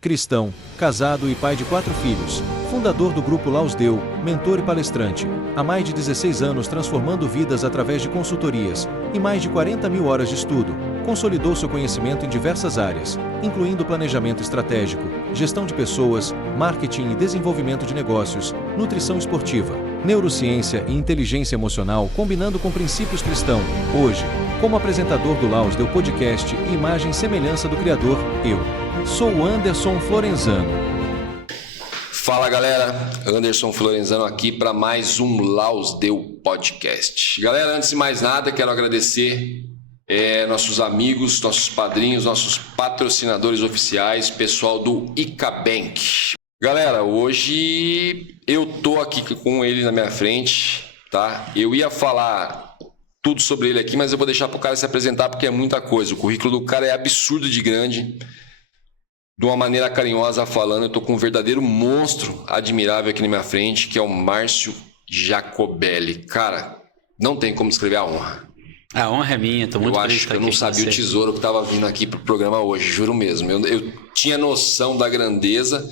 cristão, casado e pai de 4 filhos, fundador do Grupo Lausdeu, mentor e palestrante, há mais de 16 anos transformando vidas através de consultorias e mais de 40 mil horas de estudo, consolidou seu conhecimento em diversas áreas, incluindo planejamento estratégico, gestão de pessoas, marketing e desenvolvimento de negócios, nutrição esportiva, neurociência e inteligência emocional combinando com princípios cristãos. Hoje, como apresentador do Lausdeu Podcast e imagem e semelhança do Criador, eu sou o Anderson Florenzano. Fala galera, Anderson Florenzano aqui para mais um Lausdeu Podcast. Galera, antes de mais nada, quero agradecer nossos amigos, nossos padrinhos, nossos patrocinadores oficiais, pessoal do Icabank. Galera, hoje eu tô aqui com ele na minha frente, tá? Eu ia falar tudo sobre ele aqui, mas eu vou deixar pro cara se apresentar porque é muita coisa. O currículo do cara é absurdo de grande. De uma maneira carinhosa falando, eu tô com um verdadeiro monstro admirável aqui na minha frente, que é o Márcio Jacobelli. Cara, não tem como descrever a honra. A honra é minha, tô muito feliz de estar aqui. Eu não sabia o tesouro que tava vindo aqui pro programa hoje, juro mesmo. Eu tinha noção da grandeza,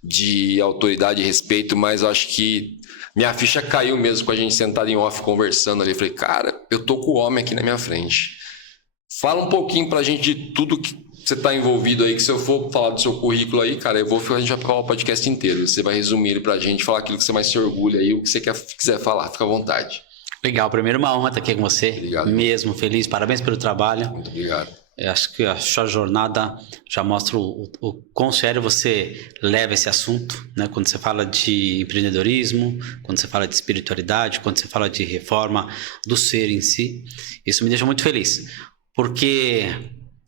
de autoridade e respeito, mas eu acho que minha ficha caiu mesmo com a gente sentado em off conversando ali. Eu falei, cara, eu tô com o homem aqui na minha frente. Fala um pouquinho pra gente de tudo que você está envolvido aí, que se eu for falar do seu currículo aí, cara, a gente vai ficar o podcast inteiro. Você vai resumir ele pra gente, falar aquilo que você mais se orgulha aí, o que você quiser falar, fica à vontade. Legal, primeiro uma honra estar aqui com você. Obrigado. Mesmo, feliz, parabéns pelo trabalho. Muito obrigado. Eu acho que a sua jornada já mostra o quão sério você leva esse assunto, né? Quando você fala de empreendedorismo, quando você fala de espiritualidade, quando você fala de reforma do ser em si. Isso me deixa muito feliz, porque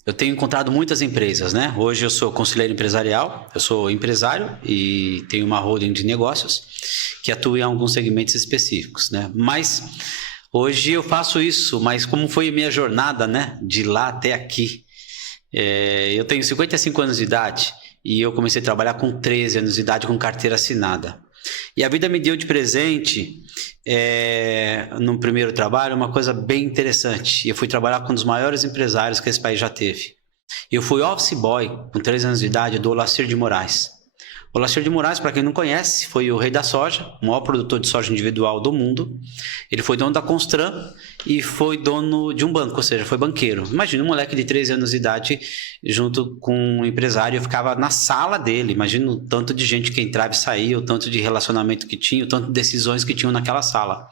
eu tenho encontrado muitas empresas, né? Hoje eu sou conselheiro empresarial, eu sou empresário e tenho uma holding de negócios que atua em alguns segmentos específicos, né? Mas hoje eu faço isso, mas como foi a minha jornada, né? De lá até aqui. Eu tenho 55 anos de idade e eu comecei a trabalhar com 13 anos de idade com carteira assinada. E a vida me deu de presente, no primeiro trabalho, uma coisa bem interessante. Eu fui trabalhar com um dos maiores empresários que esse país já teve. Eu fui office boy, com 13 anos de idade, do Olacir de Moraes. O Olacir de Moraes, para quem não conhece, foi o rei da soja, o maior produtor de soja individual do mundo. Ele foi dono da Constran e foi dono de um banco, ou seja, foi banqueiro. Imagina um moleque de 13 anos de idade junto com um empresário, eu ficava na sala dele. Imagina o tanto de gente que entrava e saía, o tanto de relacionamento que tinha, o tanto de decisões que tinham naquela sala.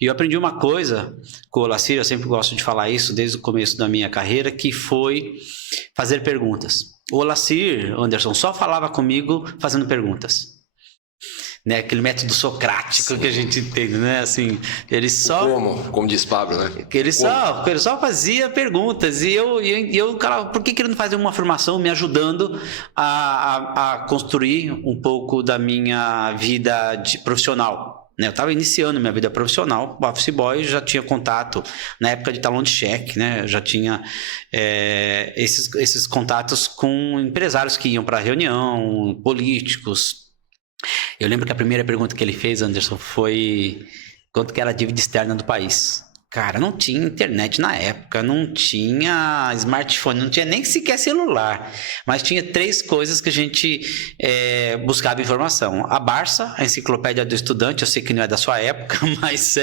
E eu aprendi uma coisa com o Olacir, eu sempre gosto de falar isso desde o começo da minha carreira, que foi fazer perguntas. O Olacir, Anderson, só falava comigo fazendo perguntas. Né? Aquele método socrático. Sim. Que a gente entende, né? Assim, ele só... Como diz Pablo, né? Ele só fazia perguntas. E eu, cara, por que ele não fazia uma afirmação me ajudando a construir um pouco da minha vida profissional? Eu estava iniciando minha vida profissional, office boy, já tinha contato na época de talão de cheque, né? Eu já tinha esses contatos com empresários que iam para reunião, políticos. Eu lembro que a primeira pergunta que ele fez, Anderson, foi quanto que era a dívida externa do país. Cara, não tinha internet na época, não tinha smartphone, não tinha nem sequer celular. Mas tinha 3 coisas que a gente buscava informação. A Barça, a enciclopédia do estudante, eu sei que não é da sua época, mas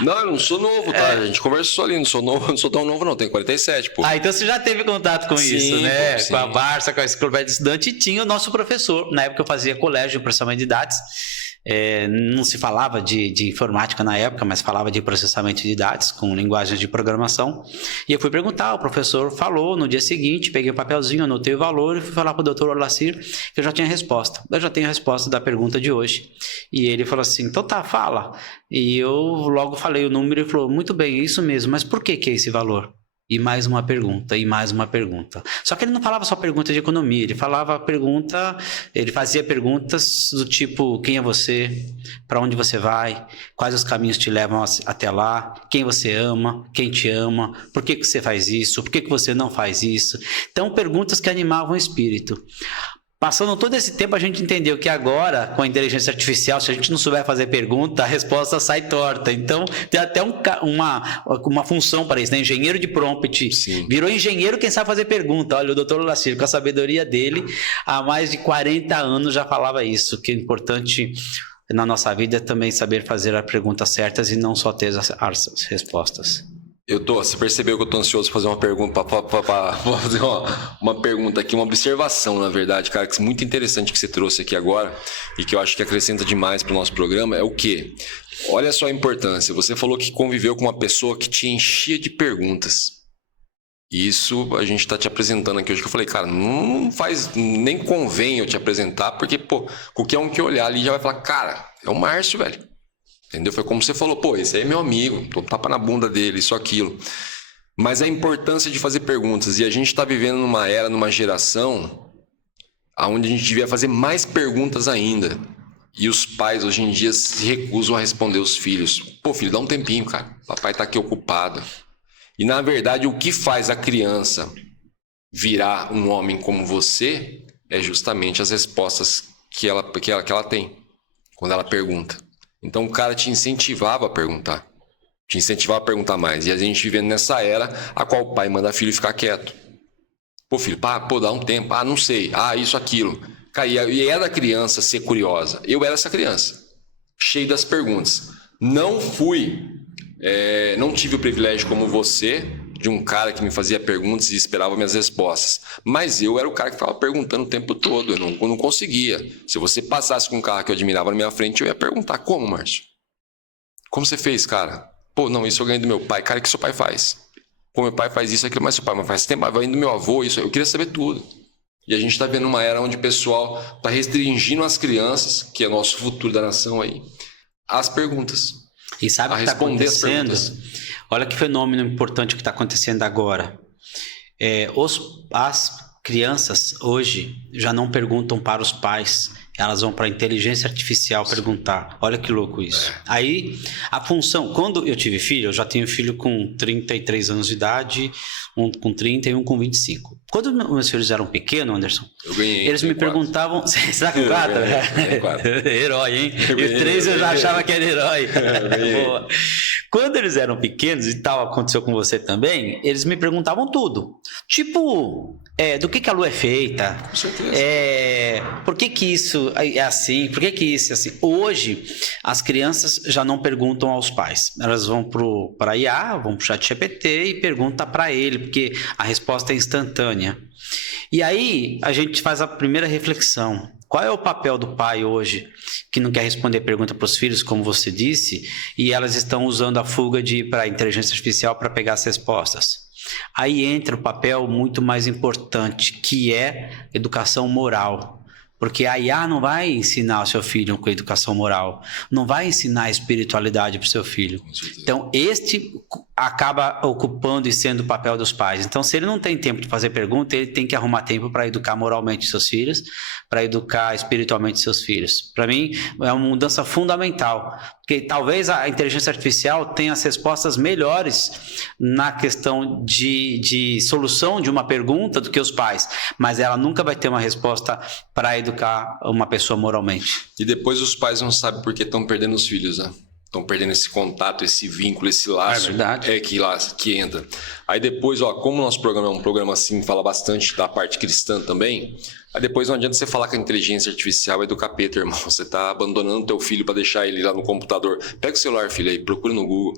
Não, eu não sou novo, tá? A gente conversou ali, não sou novo, não sou tão novo não, tenho 47, pô. Então você já teve contato com isso, né? Pô, sim. Com a Barça, com a enciclopédia do estudante, e tinha o nosso professor. Na época eu fazia colégio de processamento de dados. Não se falava de informática na época, mas falava de processamento de dados com linguagens de programação. E eu fui perguntar, o professor falou no dia seguinte, peguei o papelzinho, anotei o valor e fui falar para o doutor Olacir que eu já tinha a resposta. Eu já tenho a resposta da pergunta de hoje. E ele falou assim, então tá, fala. E eu logo falei o número e ele falou, muito bem, é isso mesmo, mas por que é esse valor? E mais uma pergunta, e mais uma pergunta. Só que ele não falava só pergunta de economia, ele fazia perguntas do tipo, quem é você? Para onde você vai? Quais os caminhos te levam até lá? Quem você ama? Quem te ama? Por que você faz isso? Por que você não faz isso? Então, perguntas que animavam o espírito. Passando todo esse tempo, a gente entendeu que agora, com a inteligência artificial, se a gente não souber fazer pergunta, a resposta sai torta. Então, tem até uma função para isso, né? Engenheiro de prompt. Sim. Virou engenheiro quem sabe fazer pergunta. Olha, o Dr. Olacir, com a sabedoria dele, há mais de 40 anos já falava isso, que é importante na nossa vida é também saber fazer as perguntas certas e não só ter as respostas. Você percebeu que eu tô ansioso pra fazer uma pergunta, pra fazer uma pergunta aqui, uma observação, na verdade, cara, que é muito interessante que você trouxe aqui agora e que eu acho que acrescenta demais pro nosso programa, é o quê? Olha só a importância, você falou que conviveu com uma pessoa que te enchia de perguntas. E isso a gente tá te apresentando aqui hoje, que eu falei, cara, não faz, nem convém eu te apresentar, porque, pô, qualquer um que olhar ali já vai falar, cara, é o Márcio, velho. Entendeu? Foi como você falou, pô, esse aí é meu amigo, tô tapa na bunda dele, isso, aquilo. Mas a importância de fazer perguntas, e a gente tá vivendo numa era, numa geração, onde a gente devia fazer mais perguntas ainda. E os pais, hoje em dia, se recusam a responder os filhos. Pô, filho, dá um tempinho, cara, papai tá aqui ocupado. E, na verdade, o que faz a criança virar um homem como você é justamente as respostas que ela tem quando ela pergunta. Então o cara te incentivava a perguntar. Te incentivava a perguntar mais. E a gente vivendo nessa era a qual o pai manda filho ficar quieto. Pô, filho, pô, dá um tempo. Ah, não sei. Ah, isso, aquilo. Cara, e é da criança ser curiosa. Eu era essa criança. Cheio das perguntas. Não tive o privilégio como você, de um cara que me fazia perguntas e esperava minhas respostas. Mas eu era o cara que ficava perguntando o tempo todo. Eu não conseguia. Se você passasse com um carro que eu admirava na minha frente, eu ia perguntar, como, Márcio? Como você fez, cara? Pô, não, isso eu ganhei do meu pai. Cara, o que seu pai faz? Pô, meu pai faz isso, aquilo, mas seu pai faz tempo, vai indo do meu avô, isso. Eu queria saber tudo. E a gente está vendo uma era onde o pessoal está restringindo as crianças, que é o nosso futuro da nação aí, às perguntas. E sabe o que está acontecendo? Olha que fenômeno importante que está acontecendo agora. As crianças hoje já não perguntam para os pais, elas vão para a inteligência artificial perguntar. Olha que louco isso. Aí, a função... Quando eu tive filho, eu já tenho filho com 33 anos de idade, um com 30 e um com 25. Quando meus filhos eram pequenos, Anderson, eu ganhei, eles me perguntavam... Você está com 4? Herói, hein? E 3 eu já achava que era herói. Boa. Quando eles eram pequenos, e tal, aconteceu com você também, eles me perguntavam tudo. Tipo, do que a lua é feita? Com certeza. Por que isso é assim? Por que isso é assim? Hoje, as crianças já não perguntam aos pais. Elas vão para a IA, vão para o ChatGPT e perguntam para ele, porque a resposta é instantânea. E aí, a gente faz a primeira reflexão. Qual é o papel do pai hoje que não quer responder pergunta para os filhos, como você disse, e elas estão usando a fuga de ir para a inteligência artificial para pegar as respostas? Aí entra o papel muito mais importante, que é educação moral. Porque a IA não vai ensinar o seu filho com educação moral, não vai ensinar a espiritualidade para o seu filho. Então, este acaba ocupando e sendo o papel dos pais. Então, se ele não tem tempo de fazer pergunta, ele tem que arrumar tempo para educar moralmente seus filhos, para educar espiritualmente seus filhos. Para mim, é uma mudança fundamental, porque talvez a inteligência artificial tenha as respostas melhores na questão de solução de uma pergunta do que os pais, mas ela nunca vai ter uma resposta para educar uma pessoa moralmente. E depois os pais não sabem por que estão perdendo os filhos, né? Estão perdendo esse contato, esse vínculo, esse laço. É verdade. Que entra. Aí depois, como o nosso programa é um programa assim, fala bastante da parte cristã também, aí depois não adianta você falar que a inteligência artificial é do capeta, irmão. Você está abandonando teu filho para deixar ele lá no computador. Pega o celular, filho, aí, procura no Google.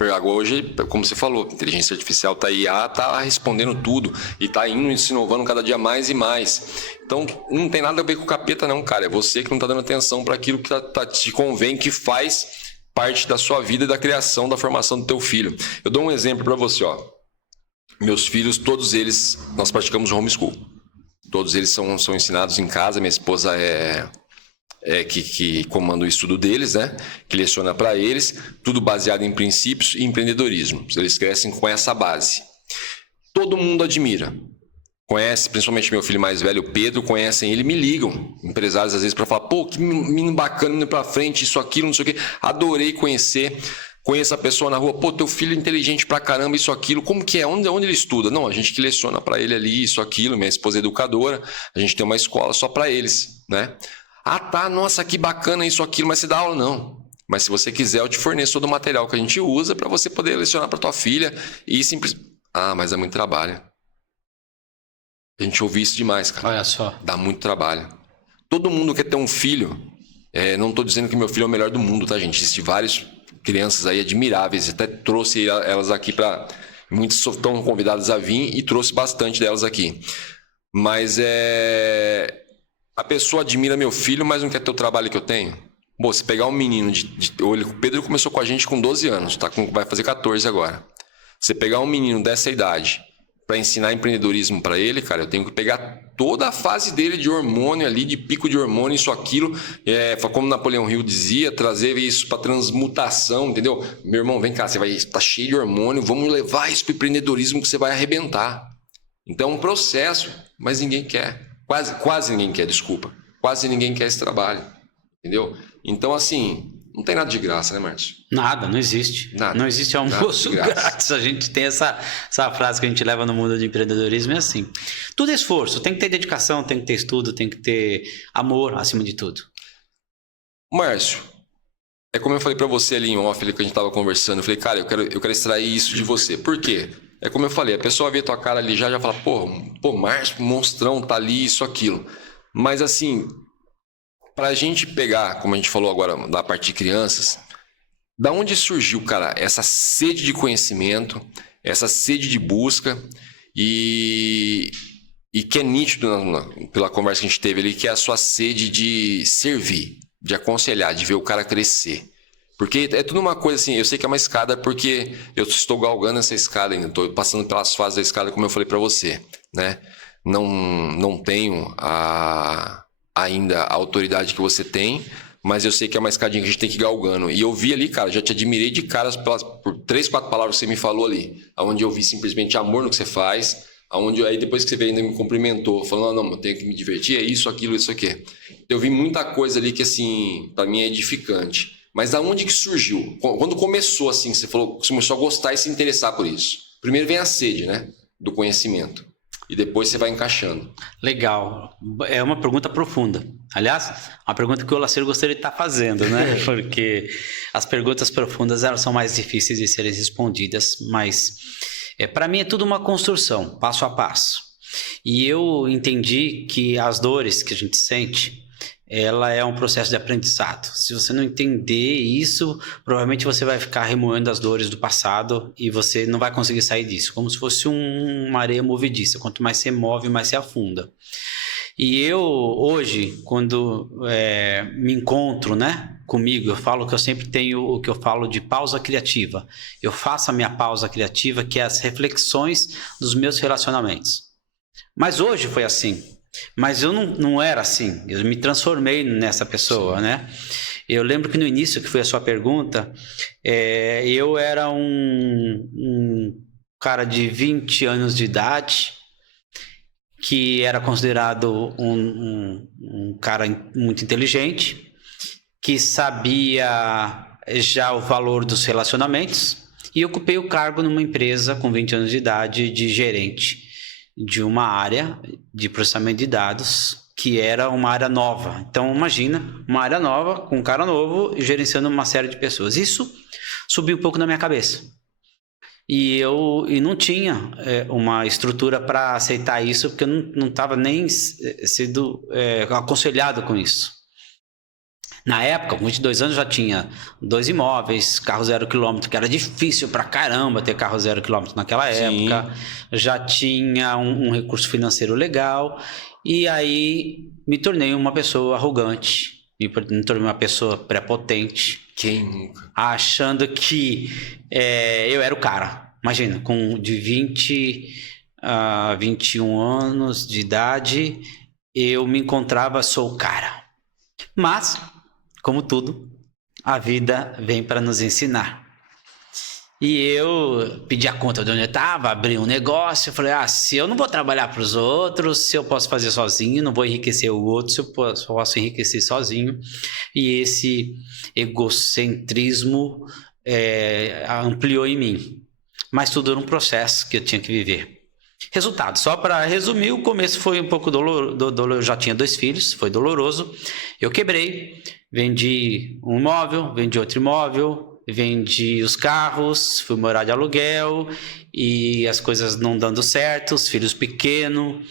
Agora hoje, como você falou, a inteligência artificial está aí, está respondendo tudo e está indo e se inovando cada dia mais e mais. Então, não tem nada a ver com o capeta não, cara. É você que não está dando atenção para aquilo que te convém, que faz parte da sua vida e da criação, da formação do teu filho. Eu dou um exemplo para você, ó. Meus filhos, todos eles, nós praticamos homeschool. Todos eles são ensinados em casa. Minha esposa que comanda o estudo deles, né? Que leciona para eles, tudo baseado em princípios e empreendedorismo. Eles crescem com essa base. Todo mundo admira. Conhece, principalmente meu filho mais velho, o Pedro, conhecem ele, me ligam, empresários às vezes, para falar, pô, que menino bacana, indo para frente, isso, aquilo, não sei o quê. Adorei conhecer conheço a pessoa na rua, pô, teu filho é inteligente pra caramba, isso, aquilo, como que é? Onde ele estuda? Não, a gente que leciona pra ele ali, isso, aquilo, minha esposa é educadora, a gente tem uma escola só pra eles, né? Ah, tá, nossa, que bacana isso, aquilo, mas você dá aula? Não. Mas se você quiser, eu te forneço todo o material que a gente usa pra você poder lecionar pra tua filha e simplesmente... Ah, mas é muito trabalho. A gente ouve isso demais, cara. Olha só. Dá muito trabalho. Todo mundo quer ter um filho. Não tô dizendo que meu filho é o melhor do mundo, tá, gente? Existem várias crianças aí admiráveis. Até trouxe elas aqui para... Muitos estão convidadas a vir e trouxe bastante delas aqui. Mas a pessoa admira meu filho, mas não quer ter o trabalho que eu tenho. Bom, se pegar um menino o Pedro começou com a gente com 12 anos, tá? Vai fazer 14 agora. Você pegar um menino dessa idade para ensinar empreendedorismo para ele, cara, eu tenho que pegar toda a fase dele de hormônio ali, de pico de hormônio, isso, aquilo, como Napoleão Hill dizia, trazer isso para transmutação, entendeu? Meu irmão, vem cá, você vai estar cheio de hormônio, vamos levar isso para o empreendedorismo que você vai arrebentar. Então é um processo, mas ninguém quer, quase ninguém quer, desculpa, quase ninguém quer esse trabalho, entendeu? Então, assim, não tem nada de graça, né, Márcio? Nada, não existe. Nada. Não existe almoço grátis. A gente tem essa frase que a gente leva no mundo de empreendedorismo, é assim. Tudo é esforço, tem que ter dedicação, tem que ter estudo, tem que ter amor acima de tudo. Márcio, é como eu falei pra você ali em off, ali que a gente tava conversando, eu falei, cara, eu quero extrair isso de você. Por quê? É como eu falei, a pessoa vê tua cara ali já fala, pô, Márcio, monstrão, tá ali, isso, aquilo. Mas assim... Pra gente pegar, como a gente falou agora da parte de crianças, da onde surgiu, cara, essa sede de conhecimento, essa sede de busca e que é nítido pela conversa que a gente teve ali, que é a sua sede de servir, de aconselhar, de ver o cara crescer. Porque é tudo uma coisa assim, eu sei que é uma escada porque eu estou galgando essa escada ainda, estou passando pelas fases da escada como eu falei pra você, né? Não tenho ainda a autoridade que você tem, mas eu sei que é uma escadinha que a gente tem que ir galgando. E eu vi ali, cara, já te admirei de caras por 3, 4 palavras que você me falou ali, onde eu vi simplesmente amor no que você faz, aí depois que você veio ainda me cumprimentou, falando, não, eu tenho que me divertir, é isso, aquilo, isso aqui. Eu vi muita coisa ali que, assim, pra mim é edificante. Mas da onde que surgiu? Quando começou, assim, você falou, você começou a gostar e se interessar por isso? Primeiro vem a sede, né, do conhecimento. E depois você vai encaixando. Legal. É uma pergunta profunda. Aliás, uma pergunta que o Laceiro gostaria de estar fazendo, né? Porque as perguntas profundas, elas são mais difíceis de serem respondidas, mas para mim é tudo uma construção, passo a passo. E eu entendi que as dores que a gente sente, ela é um processo de aprendizado. Se você não entender isso, provavelmente você vai ficar remoendo as dores do passado e você não vai conseguir sair disso, como se fosse uma areia movediça. Quanto mais você move, mais você afunda. E eu, hoje, quando me encontro, né, comigo, eu falo que eu sempre tenho o que eu falo de pausa criativa. Eu faço a minha pausa criativa, que é as reflexões dos meus relacionamentos. Mas hoje foi assim. Mas eu não era assim, eu me transformei nessa pessoa, né? Eu lembro que no início, que foi a sua pergunta, eu era um cara de 20 anos de idade, que era considerado um cara muito inteligente, que sabia já o valor dos relacionamentos, e ocupei o cargo numa empresa com 20 anos de idade de gerente de uma área de processamento de dados, que era uma área nova. Então, imagina, uma área nova, com um cara novo, gerenciando uma série de pessoas. Isso subiu um pouco na minha cabeça. E não tinha uma estrutura para aceitar isso, porque eu não estava nem sendo aconselhado com isso. Na época, com 22 anos, já tinha 2 imóveis, carro 0 km, que era difícil pra caramba ter carro 0 km naquela época. Já tinha um recurso financeiro legal. E aí me tornei uma pessoa arrogante, me tornei uma pessoa prepotente. Quem nunca? Achando que eu era o cara. Imagina, de 20 a 21 anos de idade, eu me encontrava, sou o cara. Mas... como tudo, a vida vem para nos ensinar. E eu pedi a conta de onde eu estava, abri um negócio, eu falei, se eu não vou trabalhar para os outros, se eu posso fazer sozinho, não vou enriquecer o outro, se eu posso enriquecer sozinho. E esse egocentrismo ampliou em mim. Mas tudo era um processo que eu tinha que viver. Resultado, só para resumir, o começo foi um pouco doloroso. Eu já tinha 2 filhos, foi doloroso. Eu quebrei, vendi um imóvel, vendi outro imóvel, vendi os carros, fui morar de aluguel e as coisas não dando certo, os filhos pequenos.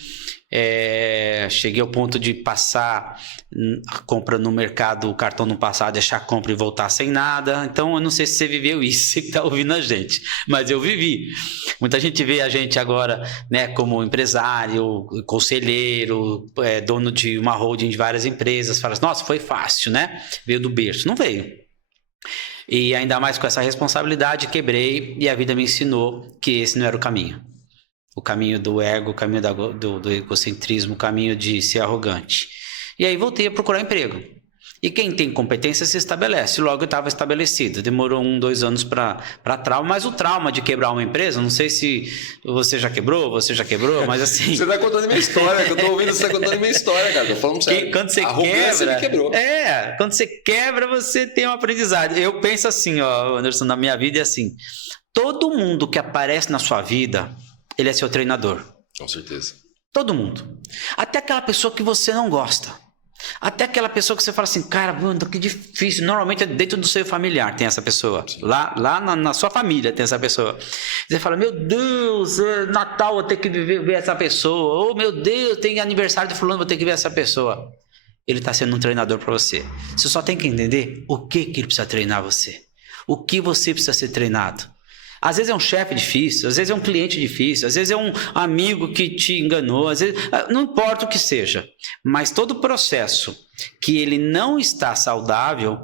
Cheguei ao ponto de passar a compra no mercado, o cartão não passar, deixar a compra e voltar sem nada. Então eu não sei se você viveu isso, você que está ouvindo a gente, mas eu vivi. Muita gente vê a gente agora, né, como empresário, conselheiro, dono de uma holding de várias empresas, fala assim, nossa, foi fácil, né? Veio do berço. Não veio. E ainda mais com essa responsabilidade, quebrei e a vida me ensinou que esse não era o caminho. O caminho do ego, o caminho do egocentrismo, o caminho de ser arrogante. E aí voltei a procurar emprego. E quem tem competência se estabelece. Logo eu estava estabelecido. Demorou 1-2 anos para trauma, mas o trauma de quebrar uma empresa, não sei se você já quebrou, mas assim... Você está contando minha história, que eu estou ouvindo você está contando minha história, cara. Tô falando sério. Quando você quebra... quando você quebra, você tem um aprendizado. Eu penso assim, ó, Anderson, na minha vida é assim, todo mundo que aparece na sua vida, ele é seu treinador. Com certeza. Todo mundo. Até aquela pessoa que você não gosta. Até aquela pessoa que você fala assim, cara, mano, que difícil. Normalmente é dentro do seu familiar tem essa pessoa. Lá na sua família tem essa pessoa. Você fala, meu Deus, Natal vou ter que ver essa pessoa. Oh, meu Deus, tem aniversário de fulano, vou ter que ver essa pessoa. Ele está sendo um treinador para você. Você só tem que entender o que ele precisa treinar você. O que você precisa ser treinado. Às vezes é um chefe difícil, às vezes é um cliente difícil, às vezes é um amigo que te enganou, às vezes, não importa o que seja, mas todo processo que ele não está saudável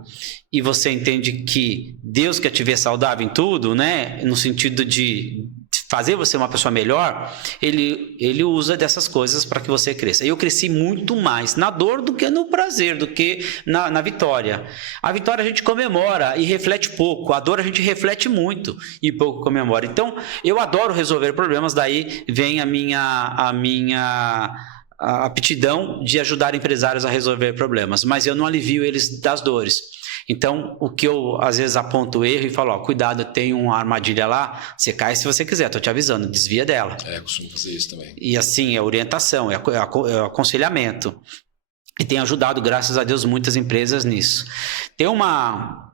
e você entende que Deus quer te ver saudável em tudo, né? No sentido de fazer você uma pessoa melhor, ele usa dessas coisas para que você cresça. Eu cresci muito mais na dor do que no prazer, do que na vitória. A vitória a gente comemora e reflete pouco, a dor a gente reflete muito e pouco comemora. Então, eu adoro resolver problemas, daí vem a minha aptidão de ajudar empresários a resolver problemas, mas eu não alivio eles das dores. Então, o que eu às vezes aponto o erro e falo, ó, cuidado, tem uma armadilha lá, você cai se você quiser, tô te avisando, desvia dela. Eu costumo fazer isso também. E assim, é orientação, é aconselhamento. E tem ajudado, graças a Deus, muitas empresas nisso. Tem uma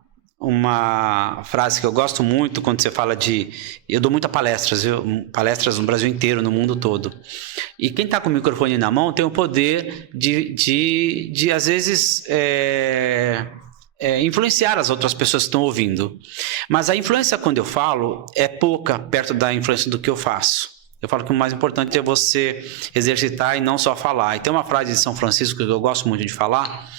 frase que eu gosto muito quando você fala de... Eu dou muitas palestras, palestras no Brasil inteiro, no mundo todo. E quem está com o microfone na mão tem o poder de às vezes... influenciar as outras pessoas que estão ouvindo. Mas a influência, quando eu falo, é pouca perto da influência do que eu faço. Eu falo que o mais importante é você exercitar e não só falar. E tem uma frase de São Francisco que eu gosto muito de falar,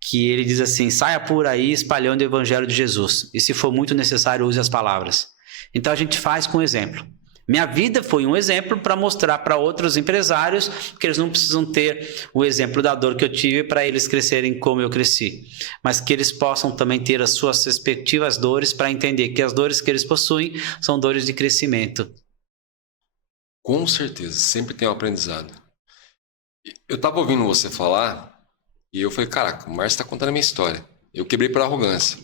que ele diz assim, saia por aí espalhando o evangelho de Jesus. E se for muito necessário, use as palavras. Então a gente faz com exemplo. Minha vida foi um exemplo para mostrar para outros empresários que eles não precisam ter o exemplo da dor que eu tive para eles crescerem como eu cresci, mas que eles possam também ter as suas respectivas dores para entender que as dores que eles possuem são dores de crescimento. Com certeza, sempre tem um aprendizado. Eu estava ouvindo você falar e eu falei, caraca, o Márcio está contando a minha história. Eu quebrei por arrogância.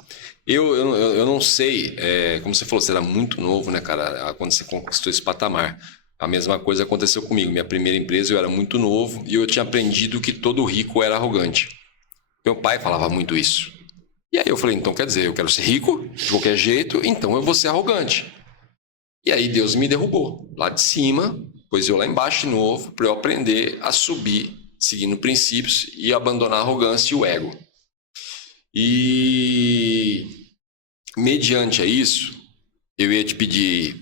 Eu não sei, como você falou, você era muito novo, né, cara, quando você conquistou esse patamar. A mesma coisa aconteceu comigo. Minha primeira empresa, eu era muito novo e eu tinha aprendido que todo rico era arrogante. Meu pai falava muito isso. E aí eu falei, então quer dizer, eu quero ser rico de qualquer jeito, então eu vou ser arrogante. E aí Deus me derrubou lá de cima, pôs eu lá embaixo de novo, para eu aprender a subir, seguindo princípios e abandonar a arrogância e o ego. E mediante a isso, eu ia te pedir,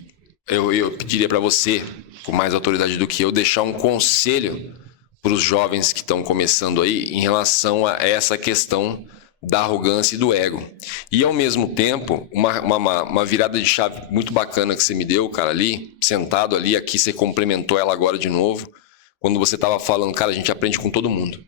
eu pediria para você, com mais autoridade do que eu, deixar um conselho para os jovens que estão começando aí em relação a essa questão da arrogância e do ego. E ao mesmo tempo, uma virada de chave muito bacana que você me deu, cara, ali, sentado ali, aqui você complementou ela agora de novo, quando você estava falando, cara, a gente aprende com todo mundo.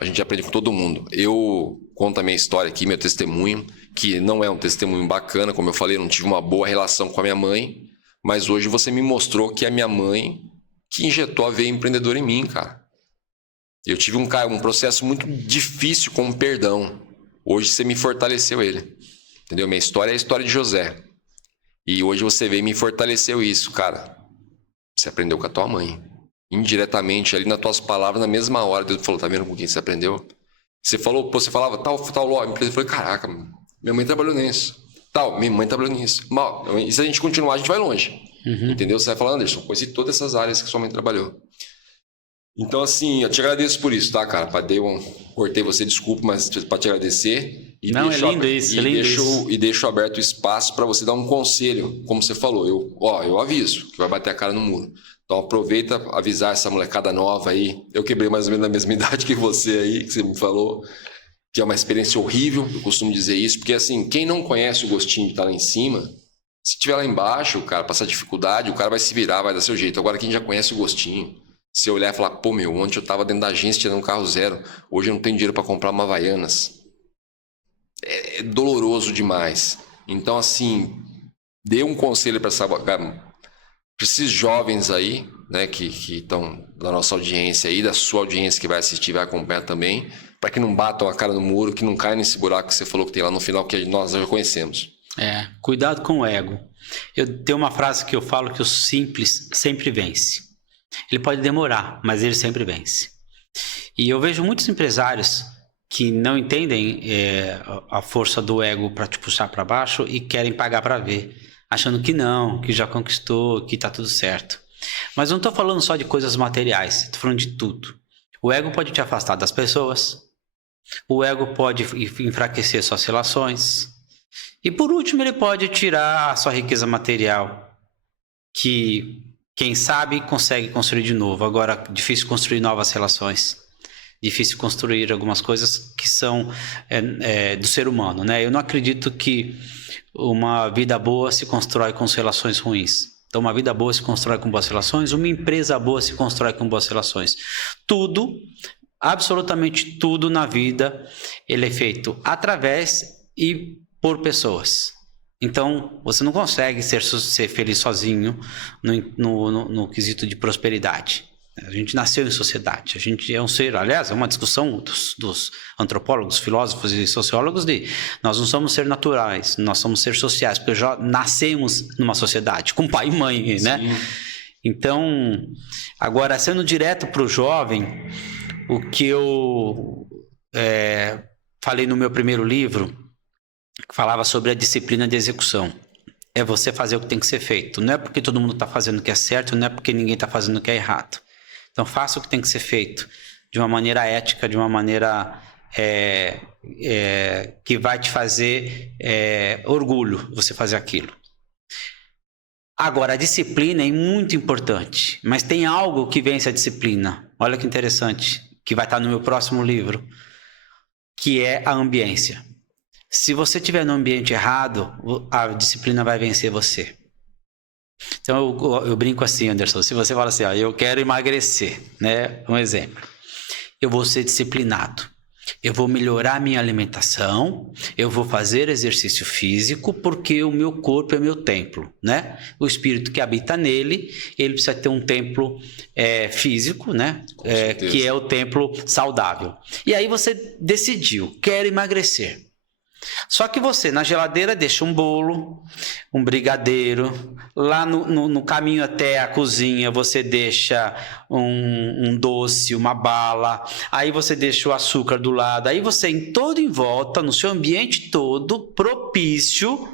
A gente aprende com todo mundo. Eu conto a minha história aqui, meu testemunho, que não é um testemunho bacana, como eu falei, eu não tive uma boa relação com a minha mãe, mas hoje você me mostrou que é a minha mãe que injetou a veia empreendedora em mim, cara. Eu tive um processo muito difícil com o perdão. Hoje você me fortaleceu ele. Entendeu? Minha história é a história de José. E hoje você veio e me fortaleceu isso, cara. Você aprendeu com a tua mãe. Indiretamente, ali nas tuas palavras, na mesma hora, Deus falou, tá vendo com quem você aprendeu? Você falou, pô, você falava tal empresa. Eu falei, caraca, minha mãe trabalhou nisso. Minha mãe trabalhou nisso. E se a gente continuar, a gente vai longe. Entendeu? Você vai falar, Anderson, conheci todas essas áreas que sua mãe trabalhou. Então, assim, eu te agradeço por isso, tá, cara? Cortei você, desculpa, mas pra te agradecer. E não, é lindo isso, é lindo isso. E deixo aberto o espaço para você dar um conselho, como você falou. Eu aviso que vai bater a cara no muro. Então, aproveita avisar essa molecada nova aí. Eu quebrei mais ou menos na mesma idade que você aí, que você me falou, que é uma experiência horrível, eu costumo dizer isso, porque, assim, quem não conhece o gostinho de estar lá em cima, se estiver lá embaixo, o cara passar dificuldade, o cara vai se virar, vai dar seu jeito. Agora, quem já conhece o gostinho, se eu olhar e falar, pô, ontem eu tava dentro da agência tirando um carro zero, hoje eu não tenho dinheiro para comprar uma Havaianas. É doloroso demais. Então, assim, dê um conselho para esses jovens aí, né, que estão da nossa audiência aí, da sua audiência que vai assistir, vai acompanhar também, para que não batam a cara no muro, que não caiam nesse buraco que você falou que tem lá no final, que nós já conhecemos. Cuidado com o ego. Eu tenho uma frase que eu falo que o simples sempre vence. Ele pode demorar, mas ele sempre vence. E eu vejo muitos empresários que não entendem a força do ego para te puxar para baixo e querem pagar para ver, achando que não, que já conquistou, que está tudo certo. Mas não estou falando só de coisas materiais, estou falando de tudo. O ego pode te afastar das pessoas, o ego pode enfraquecer suas relações e, por último, ele pode tirar a sua riqueza material, que quem sabe consegue construir de novo. Agora, difícil construir novas relações. Difícil construir algumas coisas que são do ser humano, né? Eu não acredito que uma vida boa se constrói com relações ruins. Então, uma vida boa se constrói com boas relações, uma empresa boa se constrói com boas relações. Tudo, absolutamente tudo na vida, ele é feito através e por pessoas. Então, você não consegue ser feliz sozinho no quesito de prosperidade. A gente nasceu em sociedade, a gente é um ser, aliás, é uma discussão dos antropólogos, filósofos e sociólogos nós não somos seres naturais, nós somos seres sociais, porque já nascemos numa sociedade, com pai e mãe, né? Então, agora, sendo direto para o jovem, o que eu falei no meu primeiro livro, que falava sobre a disciplina de execução. É você fazer o que tem que ser feito. Não é porque todo mundo está fazendo o que é certo, não é porque ninguém está fazendo o que é errado. Então, faça o que tem que ser feito de uma maneira ética, de uma maneira que vai te fazer orgulho você fazer aquilo. Agora, a disciplina é muito importante, mas tem algo que vence a disciplina. Olha que interessante, que vai estar no meu próximo livro, que é a ambiência. Se você estiver no ambiente errado, a disciplina vai vencer você. Então, eu brinco assim, Anderson. Se você fala assim, eu quero emagrecer, né? Um exemplo. Eu vou ser disciplinado. Eu vou melhorar minha alimentação. Eu vou fazer exercício físico, porque o meu corpo é meu templo, né? O espírito que habita nele, ele precisa ter um templo físico, né? Que é o templo saudável. E aí você decidiu, quero emagrecer. Só que você, na geladeira, deixa um bolo, um brigadeiro. Lá no caminho até a cozinha, você deixa um doce, uma bala. Aí você deixa o açúcar do lado. Aí você, em volta, no seu ambiente todo, propício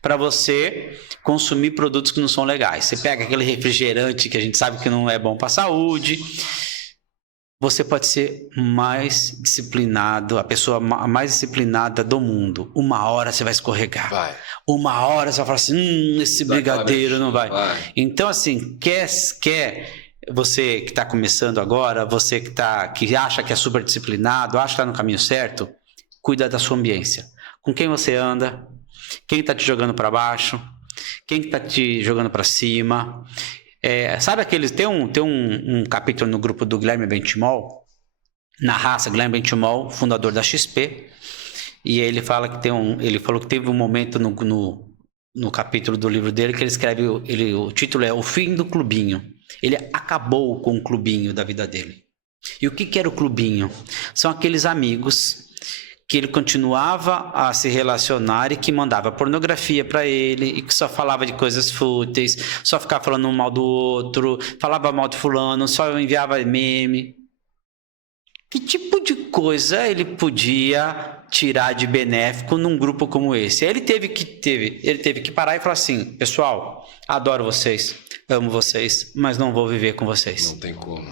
para você consumir produtos que não são legais. Você pega aquele refrigerante que a gente sabe que não é bom para a saúde. Você pode ser mais disciplinado, a pessoa mais disciplinada do mundo. Uma hora você vai escorregar. Vai. Uma hora você vai falar assim, esse brigadeiro não vai. Então, assim, quer você que está começando agora, você que acha que é super disciplinado, acha que está no caminho certo, cuida da sua ambiência. Com quem você anda, quem está te jogando para baixo, quem está te jogando para cima. Sabe aqueles... Tem um capítulo no grupo do Guilherme Benchimol, na raça, Guilherme Benchimol, fundador da XP, e ele fala que ele falou que teve um momento no capítulo do livro dele que ele escreve, o título é O Fim do Clubinho. Ele acabou com o clubinho da vida dele. E o que era o clubinho? São aqueles amigos que ele continuava a se relacionar e que mandava pornografia para ele e que só falava de coisas fúteis, só ficava falando um mal do outro, falava mal de fulano, só enviava meme. Que tipo de coisa ele podia tirar de benéfico num grupo como esse? Ele teve que parar e falar assim: pessoal, adoro vocês, amo vocês, mas não vou viver com vocês. Não tem como.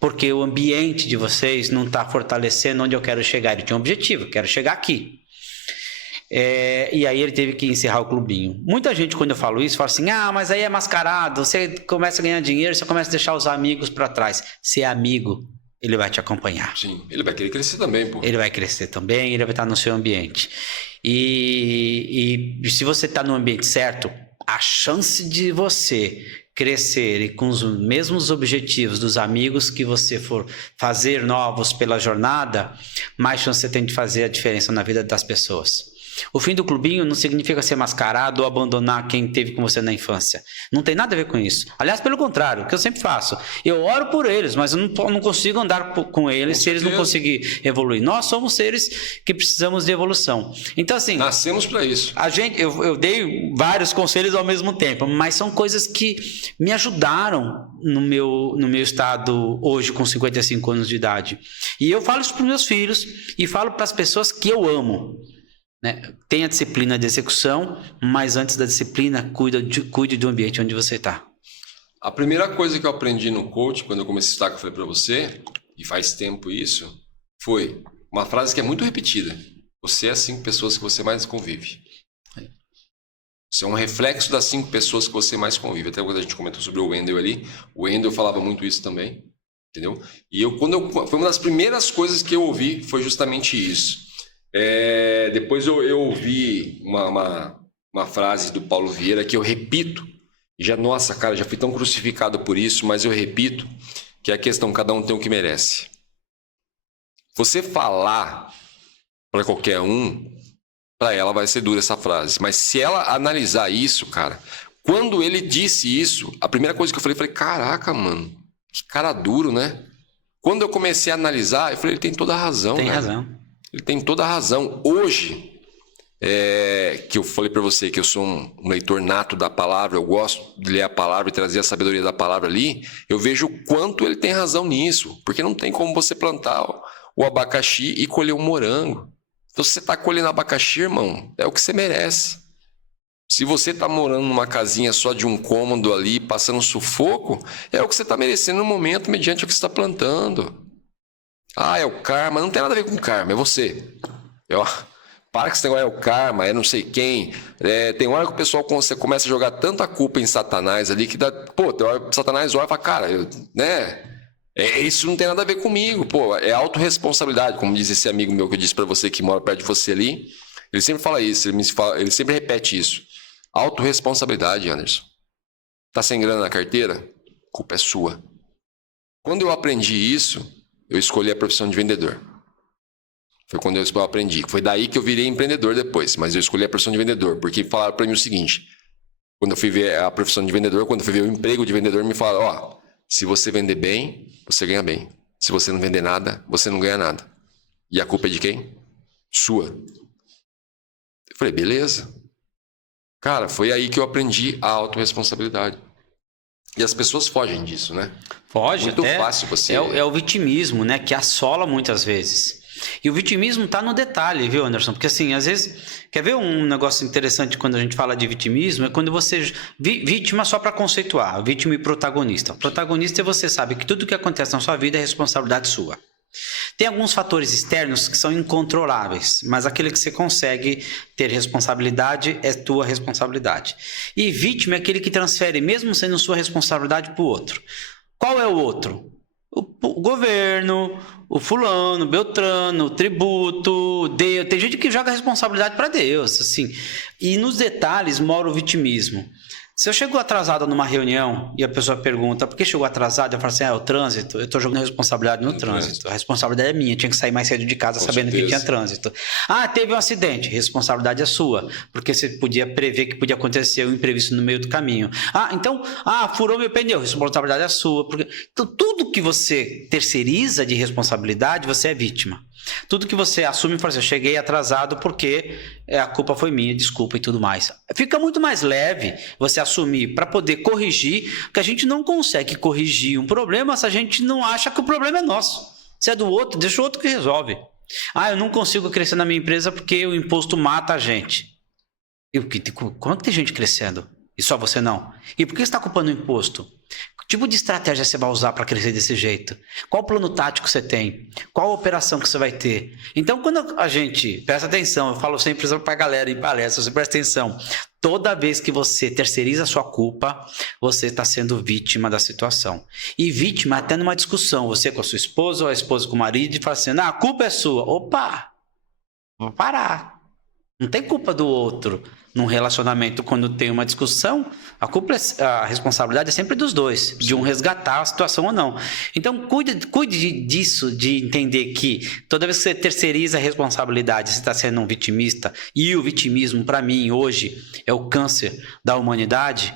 Porque o ambiente de vocês não está fortalecendo onde eu quero chegar. Ele tinha um objetivo, quero chegar aqui. E aí ele teve que encerrar o clubinho. Muita gente, quando eu falo isso, fala assim: ah, mas aí é mascarado, você começa a ganhar dinheiro, você começa a deixar os amigos para trás. Se é amigo, ele vai te acompanhar. Sim, ele vai querer crescer também, pô. Ele vai crescer também, ele vai estar no seu ambiente. E se você está no ambiente certo, a chance de você crescer e com os mesmos objetivos dos amigos que você for fazer novos pela jornada, mais chance você tem de fazer a diferença na vida das pessoas. O fim do clubinho não significa ser mascarado ou abandonar quem teve com você na infância. Não tem nada a ver com isso. Aliás, pelo contrário, o que eu sempre faço. Eu oro por eles, mas eu não consigo andar com eles se eles não conseguirem evoluir. Nós somos seres que precisamos de evolução. Então, assim... Nascemos para isso. Eu dei vários conselhos ao mesmo tempo, mas são coisas que me ajudaram no meu estado hoje com 55 anos de idade. E eu falo isso para os meus filhos e falo para as pessoas que eu amo. Tenha disciplina de execução, mas antes da disciplina, cuide do ambiente onde você está. A primeira coisa que eu aprendi no coach, quando eu comecei a estudar, que eu falei para você, e faz tempo isso, foi uma frase que é muito repetida: você é as 5 pessoas que você mais convive. Você é um reflexo das 5 pessoas que você mais convive. Até quando a gente comentou sobre o Wendel ali, o Wendel falava muito isso também, entendeu? E foi uma das primeiras coisas que eu ouvi, foi justamente isso. Depois eu ouvi uma frase do Paulo Vieira que eu repito, e nossa, cara, já fui tão crucificado por isso, mas eu repito, que é a questão: cada um tem o que merece. Você falar para qualquer um, para ela vai ser dura essa frase, mas se ela analisar isso, cara, quando ele disse isso, a primeira coisa que eu falei, caraca, mano, que cara duro, né? Quando eu comecei a analisar, eu falei, ele tem toda a razão. Tem né? razão. Ele tem toda a razão. Hoje, que eu falei para você que eu sou um leitor nato da palavra, eu gosto de ler a palavra e trazer a sabedoria da palavra ali, eu vejo o quanto ele tem razão nisso. Porque não tem como você plantar o abacaxi e colher um morango. Então, se você está colhendo abacaxi, irmão, é o que você merece. Se você está morando numa casinha só de um cômodo ali, passando sufoco, é o que você está merecendo no momento, mediante o que você está plantando. Ah, é o karma. Não tem nada a ver com karma, é você. Para que esse negócio é o karma, é não sei quem. Tem hora que o pessoal você começa a jogar tanta culpa em Satanás ali que dá. Pô, tem hora que Satanás olha e fala, cara, isso não tem nada a ver comigo. Pô, é autorresponsabilidade, como diz esse amigo meu que eu disse para você que mora perto de você ali. Ele sempre fala isso, ele sempre repete isso. Autorresponsabilidade, Anderson. Tá sem grana na carteira? A culpa é sua. Quando eu aprendi isso, eu escolhi a profissão de vendedor. Foi quando eu aprendi. Foi daí que eu virei empreendedor depois. Mas eu escolhi a profissão de vendedor. Porque falaram para mim o seguinte. Quando eu fui ver a profissão de vendedor, quando eu fui ver o emprego de vendedor, me falaram, se você vender bem, você ganha bem. Se você não vender nada, você não ganha nada. E a culpa é de quem? Sua. Eu falei, beleza. Cara, foi aí que eu aprendi a autorresponsabilidade. E as pessoas fogem disso, né? Foge, muito até fácil você... É o vitimismo, né? Que assola muitas vezes. E o vitimismo tá no detalhe, viu, Anderson? Porque assim, às vezes... Quer ver um negócio interessante quando a gente fala de vitimismo? É quando você... Vítima só para conceituar. Vítima e protagonista. O protagonista é você sabe que tudo que acontece na sua vida é responsabilidade sua. Tem alguns fatores externos que são incontroláveis, mas aquele que você consegue ter responsabilidade é tua responsabilidade. E vítima é aquele que transfere, mesmo sendo sua responsabilidade, para o outro. Qual é o outro? O governo, o fulano, o beltrano, o tributo, Deus. Tem gente que joga a responsabilidade para Deus, assim. E nos detalhes mora o vitimismo. Se eu chego atrasado numa reunião e a pessoa pergunta por que chegou atrasado, eu falo assim, é o trânsito, eu tô jogando responsabilidade no trânsito. A responsabilidade é minha, tinha que sair mais cedo de casa sabendo que tinha trânsito. Ah, teve um acidente, responsabilidade é sua, porque você podia prever que podia acontecer um imprevisto no meio do caminho. Furou meu pneu, responsabilidade é sua. Porque... Então, tudo que você terceiriza de responsabilidade, você é vítima. Tudo que você assume e fala assim, eu cheguei atrasado porque a culpa foi minha, desculpa e tudo mais. Fica muito mais leve você assumir para poder corrigir, porque a gente não consegue corrigir um problema se a gente não acha que o problema é nosso. Se é do outro, deixa o outro que resolve. Eu não consigo crescer na minha empresa porque o imposto mata a gente. Como é que tem gente crescendo? E só você não? E por que você está culpando o imposto? Que tipo de estratégia você vai usar para crescer desse jeito? Qual plano tático você tem? Qual operação que você vai ter? Então, quando a gente presta atenção, eu falo sempre para a galera em palestra, você presta atenção. Toda vez que você terceiriza a sua culpa, você está sendo vítima da situação. E vítima até numa discussão, você com a sua esposa ou a esposa com o marido, e fala assim, a culpa é sua. Opa, vou parar. Não tem culpa do outro. Num relacionamento, quando tem uma discussão, a responsabilidade é sempre dos dois, de um resgatar a situação ou não. Então, cuide disso, de entender que toda vez que você terceiriza a responsabilidade, você está sendo um vitimista, e o vitimismo, para mim, hoje, é o câncer da humanidade,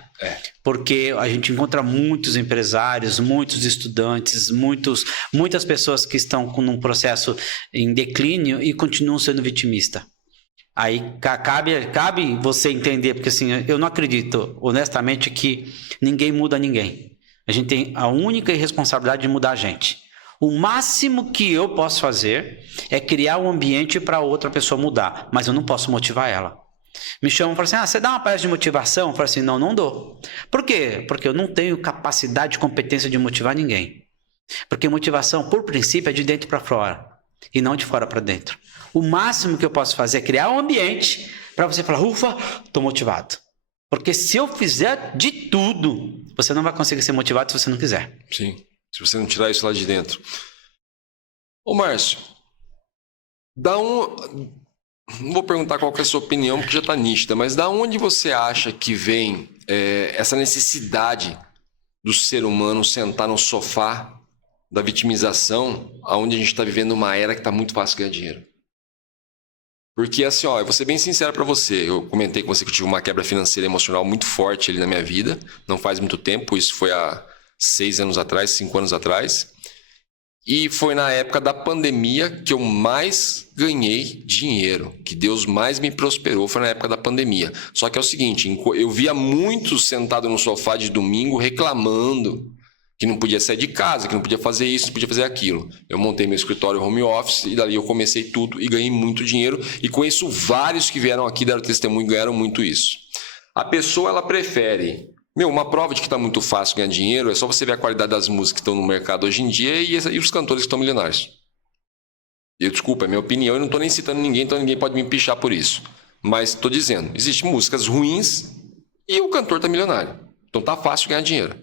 porque a gente encontra muitos empresários, muitos estudantes, muitas pessoas que estão num processo em declínio e continuam sendo vitimistas. Aí cabe você entender, porque assim, eu não acredito, honestamente, que ninguém muda ninguém. A gente tem a única responsabilidade de mudar a gente. O máximo que eu posso fazer é criar um ambiente para outra pessoa mudar, mas eu não posso motivar ela. Me chamam e falam assim, você dá uma palestra de motivação? Eu falo assim, não dou. Por quê? Porque eu não tenho capacidade e competência de motivar ninguém. Porque motivação, por princípio, é de dentro para fora e não de fora para dentro. O máximo que eu posso fazer é criar um ambiente para você falar, ufa, estou motivado. Porque se eu fizer de tudo, você não vai conseguir ser motivado se você não quiser. Sim, se você não tirar isso lá de dentro. Ô Márcio, não vou perguntar qual que é a sua opinião, porque já está nítida, mas da onde você acha que vem essa necessidade do ser humano sentar no sofá da vitimização, onde a gente está vivendo uma era que está muito fácil ganhar dinheiro? Porque assim, eu vou ser bem sincero para você, eu comentei com você que eu tive uma quebra financeira e emocional muito forte ali na minha vida, não faz muito tempo, isso foi há 5 anos atrás, e foi na época da pandemia que eu mais ganhei dinheiro, que Deus mais me prosperou, foi na época da pandemia. Só que é o seguinte, eu via muitos sentados no sofá de domingo reclamando que não podia sair de casa, que não podia fazer isso, não podia fazer aquilo. Eu montei meu escritório home office e dali eu comecei tudo e ganhei muito dinheiro. E conheço vários que vieram aqui, deram testemunho e ganharam muito isso. A pessoa, ela prefere... uma prova de que está muito fácil ganhar dinheiro é só você ver a qualidade das músicas que estão no mercado hoje em dia e os cantores que estão milionários. Desculpa, é minha opinião, eu não estou nem citando ninguém, então ninguém pode me pichar por isso. Mas estou dizendo, existem músicas ruins e o cantor está milionário. Então tá fácil ganhar dinheiro.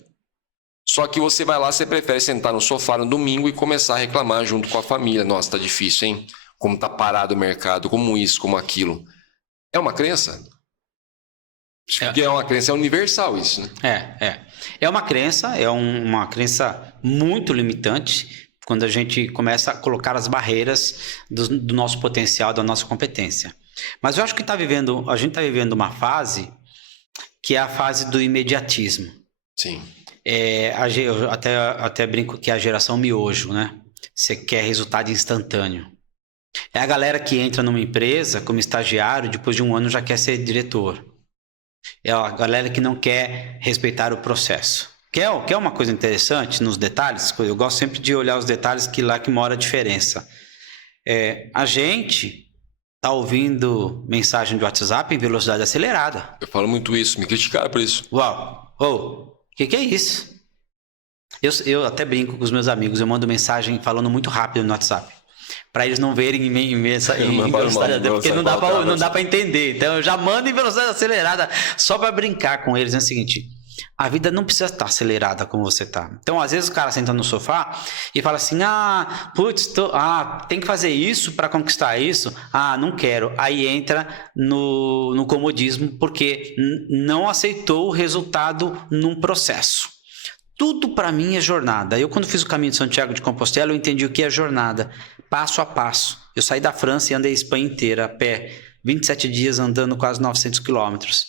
Só que você vai lá, você prefere sentar no sofá no domingo e começar a reclamar junto com a família. Nossa, tá difícil, hein? Como tá parado o mercado, como isso, como aquilo. É uma crença? Porque é uma crença universal isso, né? É uma crença muito limitante quando a gente começa a colocar as barreiras do nosso potencial, da nossa competência. Mas eu acho que a gente está vivendo uma fase que é a fase do imediatismo. Sim. Eu até brinco que é a geração miojo, né? Você quer resultado instantâneo. É a galera que entra numa empresa como estagiário, depois de 1 ano já quer ser diretor. É a galera que não quer respeitar o processo. Quer uma coisa interessante nos detalhes? Eu gosto sempre de olhar os detalhes que lá que mora a diferença. A gente tá ouvindo mensagem de WhatsApp em velocidade acelerada. Eu falo muito isso, me criticaram por isso. Uau! O que é isso? Eu até brinco com os meus amigos, eu mando mensagem falando muito rápido no WhatsApp, para eles não verem em velocidade, porque não dá para entender. Então eu já mando em velocidade acelerada só para brincar com eles. É o seguinte, A vida não precisa estar acelerada como você tá. Então, às vezes o cara senta no sofá e fala assim, tem que fazer isso para conquistar isso. Não quero. Aí entra no comodismo porque não aceitou o resultado num processo. Tudo para mim é jornada. Eu, quando fiz o caminho de Santiago de Compostela, eu entendi o que é jornada, passo a passo. Eu saí da França e andei a Espanha inteira a pé, 27 dias andando quase 900 quilômetros,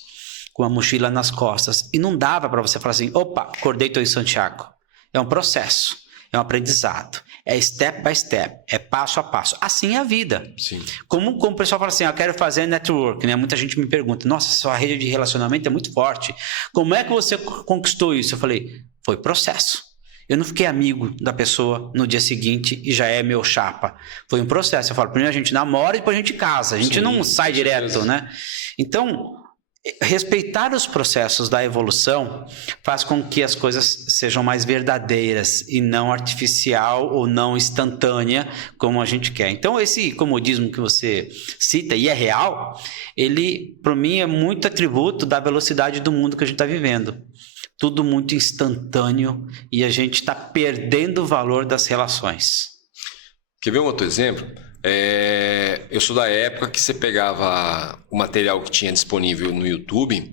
com a mochila nas costas. E não dava para você falar assim, opa, acordei, estou em Santiago. É um processo, é um aprendizado, é step by step, é passo a passo. Assim é a vida. Sim. Como o pessoal fala assim, eu quero fazer network, né? Muita gente me pergunta, nossa, sua rede de relacionamento é muito forte. Como é que você conquistou isso? Eu falei, foi processo. Eu não fiquei amigo da pessoa no dia seguinte e já é meu chapa. Foi um processo. Eu falo, primeiro a gente namora e depois a gente casa. A gente não sai direto, né? Então, respeitar os processos da evolução faz com que as coisas sejam mais verdadeiras e não artificial ou não instantânea como a gente quer. Então, esse comodismo que você cita, e é real, ele, para mim, é muito atributo da velocidade do mundo que a gente está vivendo. Tudo muito instantâneo e a gente está perdendo o valor das relações. Quer ver um outro exemplo? Eu sou da época que você pegava o material que tinha disponível no YouTube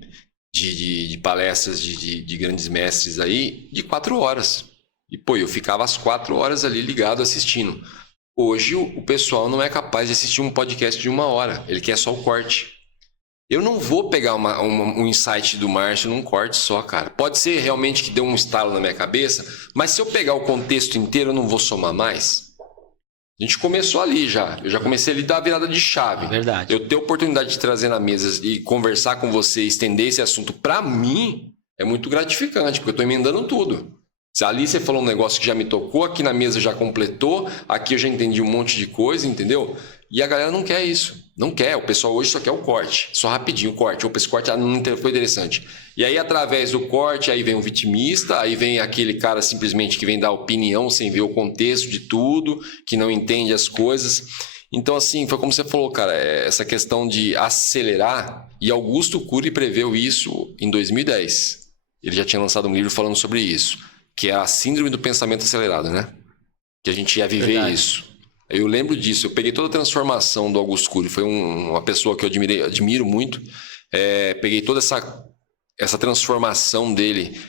de palestras de grandes mestres aí de 4 horas. E, eu ficava as 4 horas ali ligado assistindo. Hoje o pessoal não é capaz de assistir um podcast de 1 hora. Ele quer só o corte. Eu não vou pegar um insight do Márcio num corte só, cara. Pode ser realmente que deu um estalo na minha cabeça, mas se eu pegar o contexto inteiro, eu não vou somar mais. A gente começou ali já. Eu já comecei ali a dar a virada de chave. Verdade. Eu ter a oportunidade de trazer na mesa e conversar com você, estender esse assunto, pra mim, é muito gratificante, porque eu tô emendando tudo. Se ali você falou um negócio que já me tocou, aqui na mesa já completou, aqui eu já entendi um monte de coisa, entendeu? E a galera não quer isso. Não quer. O pessoal hoje só quer o corte. Só rapidinho o corte. Opa, esse corte não foi interessante. E aí, através do corte, aí vem um vitimista, aí vem aquele cara simplesmente que vem dar opinião sem ver o contexto de tudo, que não entende as coisas. Então, assim, foi como você falou, cara, essa questão de acelerar, e Augusto Cury preveu isso em 2010. Ele já tinha lançado um livro falando sobre isso, que é a síndrome do pensamento acelerado, né? Que a gente ia viver isso. Eu lembro disso, eu peguei toda a transformação do Augusto Cury, foi uma pessoa que eu admiro muito, peguei toda essa transformação dele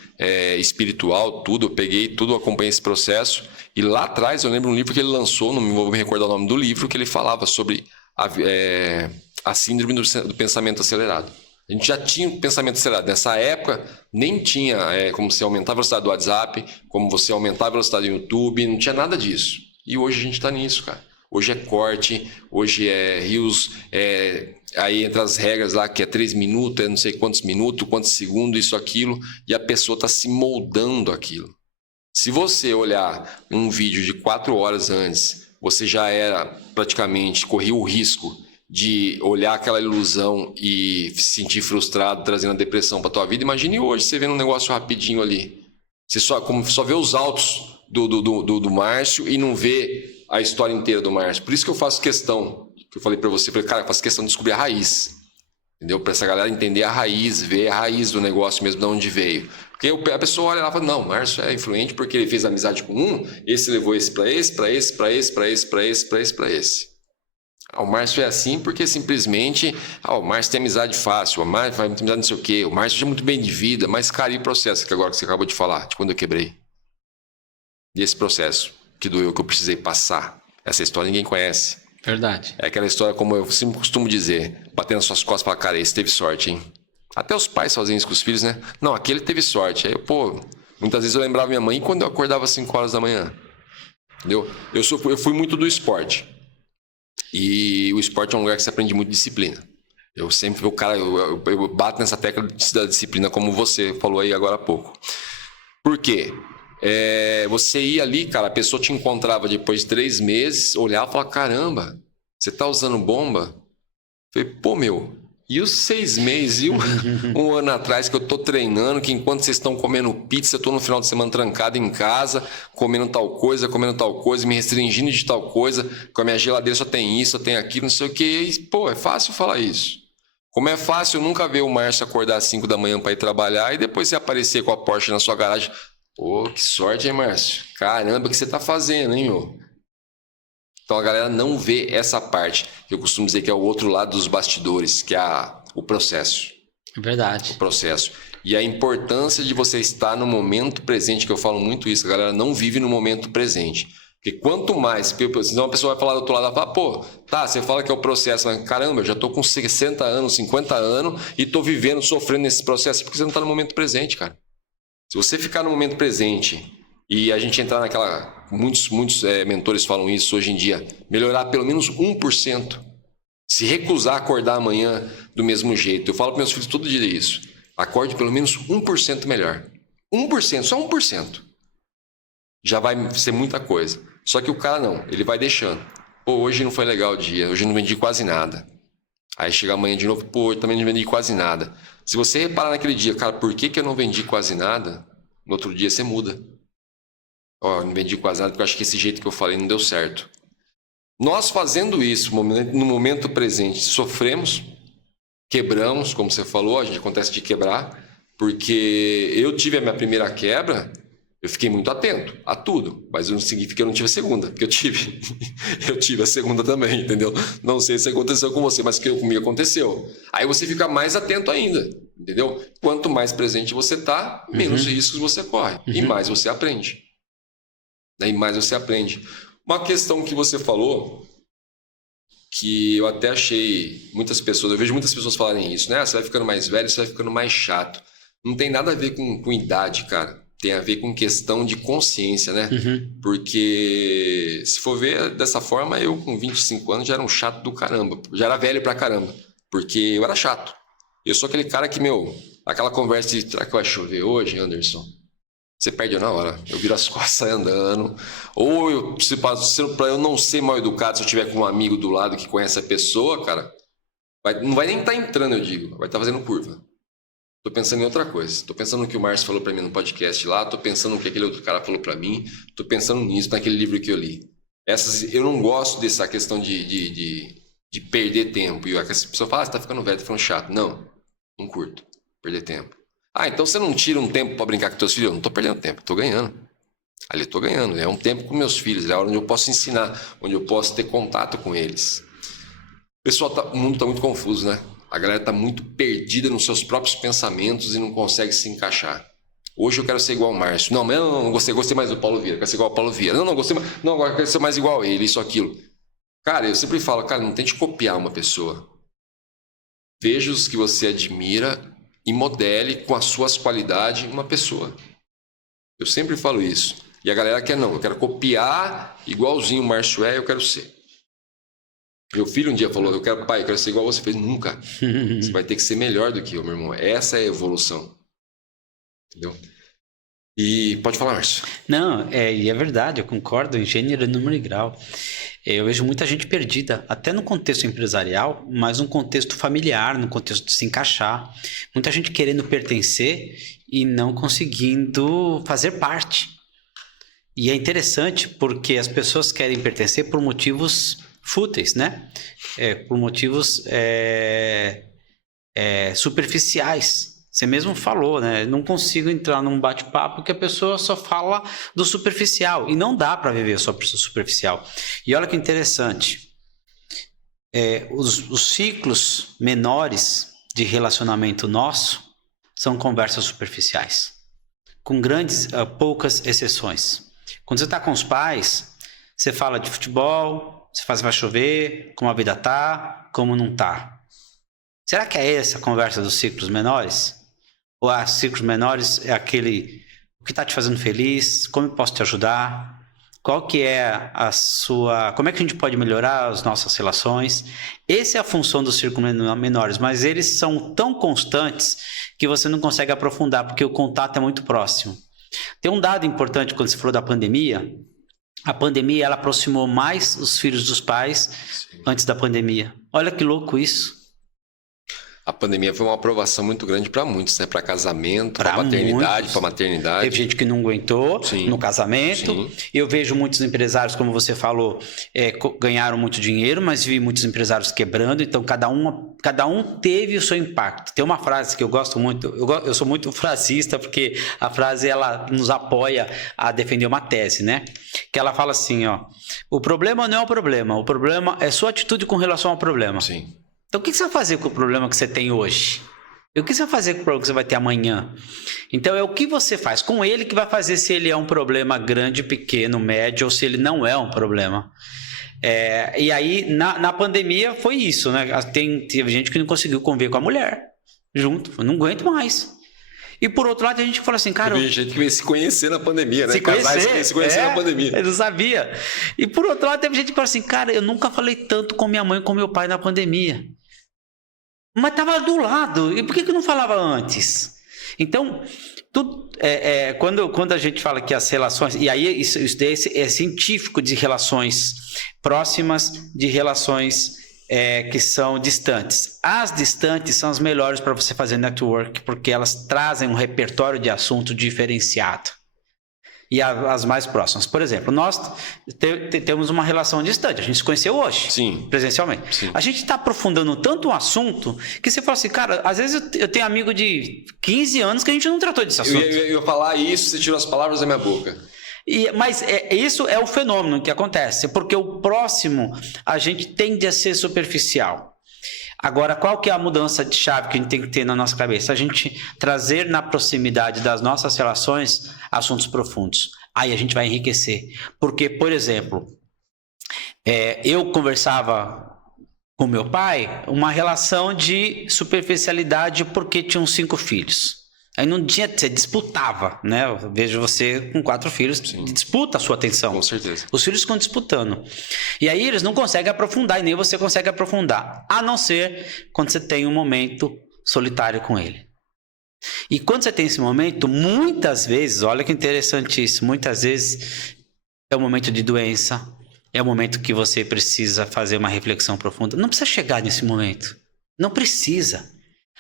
espiritual, tudo, eu peguei tudo, acompanhei esse processo, e lá atrás eu lembro um livro que ele lançou, não vou me recordar o nome do livro, que ele falava sobre a síndrome do pensamento acelerado. A gente já tinha um pensamento acelerado. Nessa época, nem tinha como você aumentar a velocidade do WhatsApp, como você aumentar a velocidade do YouTube, não tinha nada disso. E hoje a gente está nisso, cara. Hoje é corte, hoje é Reels, aí entra as regras lá que é 3 minutos, não sei quantos minutos, quantos segundos, isso, aquilo, e a pessoa está se moldando aquilo. Se você olhar um vídeo de 4 horas antes, você já corria o risco de olhar aquela ilusão e se sentir frustrado, trazendo a depressão para tua vida. Imagine hoje você vendo um negócio rapidinho ali. Você só vê os altos do Márcio e não vê a história inteira do Márcio. Por isso que eu faço questão, que eu falei para você, cara, eu faço questão de descobrir a raiz. Entendeu? Para essa galera entender a raiz, ver a raiz do negócio mesmo, de onde veio. Porque a pessoa olha lá e fala, não, o Márcio é influente porque ele fez amizade com esse levou esse para esse, para esse, para esse, para esse, para esse, para esse, para esse. O Márcio é assim porque simplesmente o Márcio tem amizade fácil, o Márcio vai ter amizade não sei o quê, o Márcio é muito bem de vida, mas cara, e o processo que agora que você acabou de falar, de quando eu quebrei? E esse processo que doeu, que eu precisei passar, essa história ninguém conhece. Verdade. É aquela história, como eu sempre costumo dizer, bater nas suas costas e falar, cara, esse teve sorte, hein? Até os pais fazem isso com os filhos, né? Não, aquele teve sorte. Aí, muitas vezes eu lembrava minha mãe quando eu acordava às 5 horas da manhã. Entendeu? Eu fui muito do esporte. E o esporte é um lugar que você aprende muito disciplina. Eu sempre, eu bato nessa tecla da disciplina, como você falou aí agora há pouco. Por quê? Você ia ali, cara, a pessoa te encontrava depois de 3 meses, olhava e falava, caramba, você tá usando bomba? Eu falei, e os 6 meses, e um ano atrás que eu tô treinando, que enquanto vocês estão comendo pizza, eu tô no final de semana trancado em casa, comendo tal coisa, me restringindo de tal coisa, com a minha geladeira só tem isso, só tem aquilo, não sei o que, é fácil falar isso. Como é fácil nunca ver o Márcio acordar às 5 da manhã para ir trabalhar e depois você aparecer com a Porsche na sua garagem. Pô, que sorte, hein, Márcio? Caramba, o que você tá fazendo, hein, meu? Então a galera não vê essa parte, que eu costumo dizer que é o outro lado dos bastidores, que é o processo. Verdade. O processo. E a importância de você estar no momento presente, que eu falo muito isso, a galera não vive no momento presente. Porque quanto mais, senão a pessoa vai falar do outro lado, ela fala, pô, tá, você fala que é o processo, mas caramba, eu já tô com 60 anos, 50 anos e tô vivendo, sofrendo nesse processo, porque você não tá no momento presente, cara. Se você ficar no momento presente e a gente entrar naquela, muitos mentores falam isso hoje em dia, melhorar pelo menos 1%, se recusar a acordar amanhã do mesmo jeito. Eu falo para meus filhos todo dia isso, acorde pelo menos 1% melhor. 1%, só 1%. Já vai ser muita coisa. Só que o cara não, ele vai deixando. Pô, hoje não foi legal o dia, hoje não vendi quase nada. Aí chega amanhã de novo, pô, hoje também não vendi quase nada. Se você reparar naquele dia, cara, por que eu não vendi quase nada? No outro dia você muda. Ó, não vendi quase nada porque eu acho que esse jeito que eu falei não deu certo. Nós fazendo isso no momento presente, sofremos, quebramos, como você falou, a gente acontece de quebrar, porque eu tive a minha primeira quebra. Eu fiquei muito atento a tudo, mas não significa que eu não tive a segunda, porque eu tive. Eu tive a segunda também, entendeu? Não sei se aconteceu com você, mas comigo aconteceu. Aí você fica mais atento ainda, entendeu? Quanto mais presente você tá, menos riscos você corre. E mais você aprende. E mais você aprende. Uma questão que você falou, que eu até achei muitas pessoas, eu vejo muitas pessoas falarem isso, né? Você vai ficando mais velho, você vai ficando mais chato. Não tem nada a ver com idade, cara. Tem a ver com questão de consciência, né? Porque se for ver dessa forma, eu com 25 anos já era um chato do caramba. Já era velho pra caramba. Porque eu era chato. Eu sou aquele cara que, aquela conversa de será que vai chover hoje, Anderson? Você perde na hora. Eu viro as costas, saio andando. Ou pra eu não ser mal educado, se eu tiver com um amigo do lado que conhece a pessoa, cara, não vai nem estar entrando, eu digo. Vai estar fazendo curva. Tô pensando em outra coisa. Tô pensando no que o Márcio falou pra mim no podcast lá. Tô pensando no que aquele outro cara falou pra mim. Tô pensando nisso, naquele livro que eu li. Eu não gosto dessa questão de perder tempo. E a pessoa fala, você tá ficando velho, tá ficando chato. Não curto perder tempo. Ah, então você não tira um tempo pra brincar com teus filhos? Eu não tô perdendo tempo, tô ganhando. Ali eu tô ganhando. É um tempo com meus filhos. É a hora onde eu posso ensinar, onde eu posso ter contato com eles. Pessoal, o mundo tá muito confuso, né? A galera está muito perdida nos seus próprios pensamentos e não consegue se encaixar. Hoje eu quero ser igual ao Márcio. Não, mas eu não gostei mais do Paulo Vieira. Quero ser igual ao Paulo Vieira. Não, gostei mais. Não, agora eu quero ser mais igual a ele, isso, aquilo. Cara, eu sempre falo, cara, não tente copiar uma pessoa. Veja os que você admira e modele com as suas qualidades uma pessoa. Eu sempre falo isso. E a galera quer não. Eu quero copiar igualzinho o Márcio eu quero ser. Meu filho um dia falou, eu quero ser igual a você. Eu falei, nunca. Você vai ter que ser melhor do que eu, meu irmão. Essa é a evolução. Entendeu? E pode falar, Márcio. Não, e é verdade, eu concordo em gênero, número e grau. Eu vejo muita gente perdida, até no contexto empresarial, mas no contexto familiar, no contexto de se encaixar. Muita gente querendo pertencer e não conseguindo fazer parte. E é interessante porque as pessoas querem pertencer por motivos fúteis, né? Por motivos superficiais. Você mesmo falou, né? Não consigo entrar num bate-papo que a pessoa só fala do superficial. E não dá para viver só por superficial. E olha que interessante. Os ciclos menores de relacionamento nosso são conversas superficiais. Com poucas exceções. Quando você está com os pais, você fala de futebol, você faz vai chover, como a vida tá, como não tá. Será que é essa a conversa dos ciclos menores? Ou os ciclos menores é aquele, o que está te fazendo feliz, como eu posso te ajudar, qual que é como é que a gente pode melhorar as nossas relações? Essa é a função dos círculos menores, mas eles são tão constantes que você não consegue aprofundar, porque o contato é muito próximo. Tem um dado importante quando você falou da pandemia. A pandemia, ela aproximou mais os filhos dos pais antes da pandemia. Olha que louco isso. A pandemia foi uma aprovação muito grande para muitos, né? Para casamento, para paternidade, para maternidade. Teve gente que não aguentou no casamento. Sim. Eu vejo muitos empresários, como você falou, ganharam muito dinheiro, mas vi muitos empresários quebrando. Então, cada Cada um teve o seu impacto. Tem uma frase que eu gosto muito, eu sou muito frasista, porque a frase ela nos apoia a defender uma tese, né? Que ela fala assim, ó, o problema não é o problema é sua atitude com relação ao problema. Sim. Então o que você vai fazer com o problema que você tem hoje? E o que você vai fazer com o problema que você vai ter amanhã? Então é o que você faz com ele que vai fazer se ele é um problema grande, pequeno, médio, ou se ele não é um problema. E aí, na pandemia, foi isso, né? Teve gente que não conseguiu conviver com a mulher junto. Eu não aguento mais. E por outro lado, a gente fala assim, cara... Teve gente que veio se conhecer na pandemia, né? Se conhecer na pandemia. Eu não sabia. E por outro lado, teve gente que fala assim, cara, eu nunca falei tanto com minha mãe e com meu pai na pandemia. Mas estava do lado. E por que eu não falava antes? Então... quando a gente fala que as relações, e aí isso é científico, de relações próximas, de relações que são distantes. As distantes são as melhores para você fazer network, porque elas trazem um repertório de assunto diferenciado. E as mais próximas. Por exemplo, nós temos uma relação distante. A gente se conheceu hoje, sim, presencialmente. Sim. A gente está aprofundando tanto o assunto que você fala assim, cara, às vezes eu tenho amigo de 15 anos que a gente não tratou desse assunto. Eu ia falar isso, você tirou as palavras da minha boca. Mas isso é o fenômeno que acontece, porque o próximo a gente tende a ser superficial. Agora, qual que é a mudança de chave que a gente tem que ter na nossa cabeça? A gente trazer na proximidade das nossas relações assuntos profundos. Aí a gente vai enriquecer. Porque, por exemplo, eu conversava com meu pai uma relação de superficialidade porque tinham 5 filhos. Aí não tinha, você disputava, né? Eu vejo você com 4 filhos, sim, disputa a sua atenção. Com certeza. Os filhos ficam disputando. E aí eles não conseguem aprofundar, e nem você consegue aprofundar. A não ser quando você tem um momento solitário com ele. E quando você tem esse momento, muitas vezes, olha que interessante isso, muitas vezes é um momento de doença, é um momento que você precisa fazer uma reflexão profunda. Não precisa chegar nesse momento. Não precisa.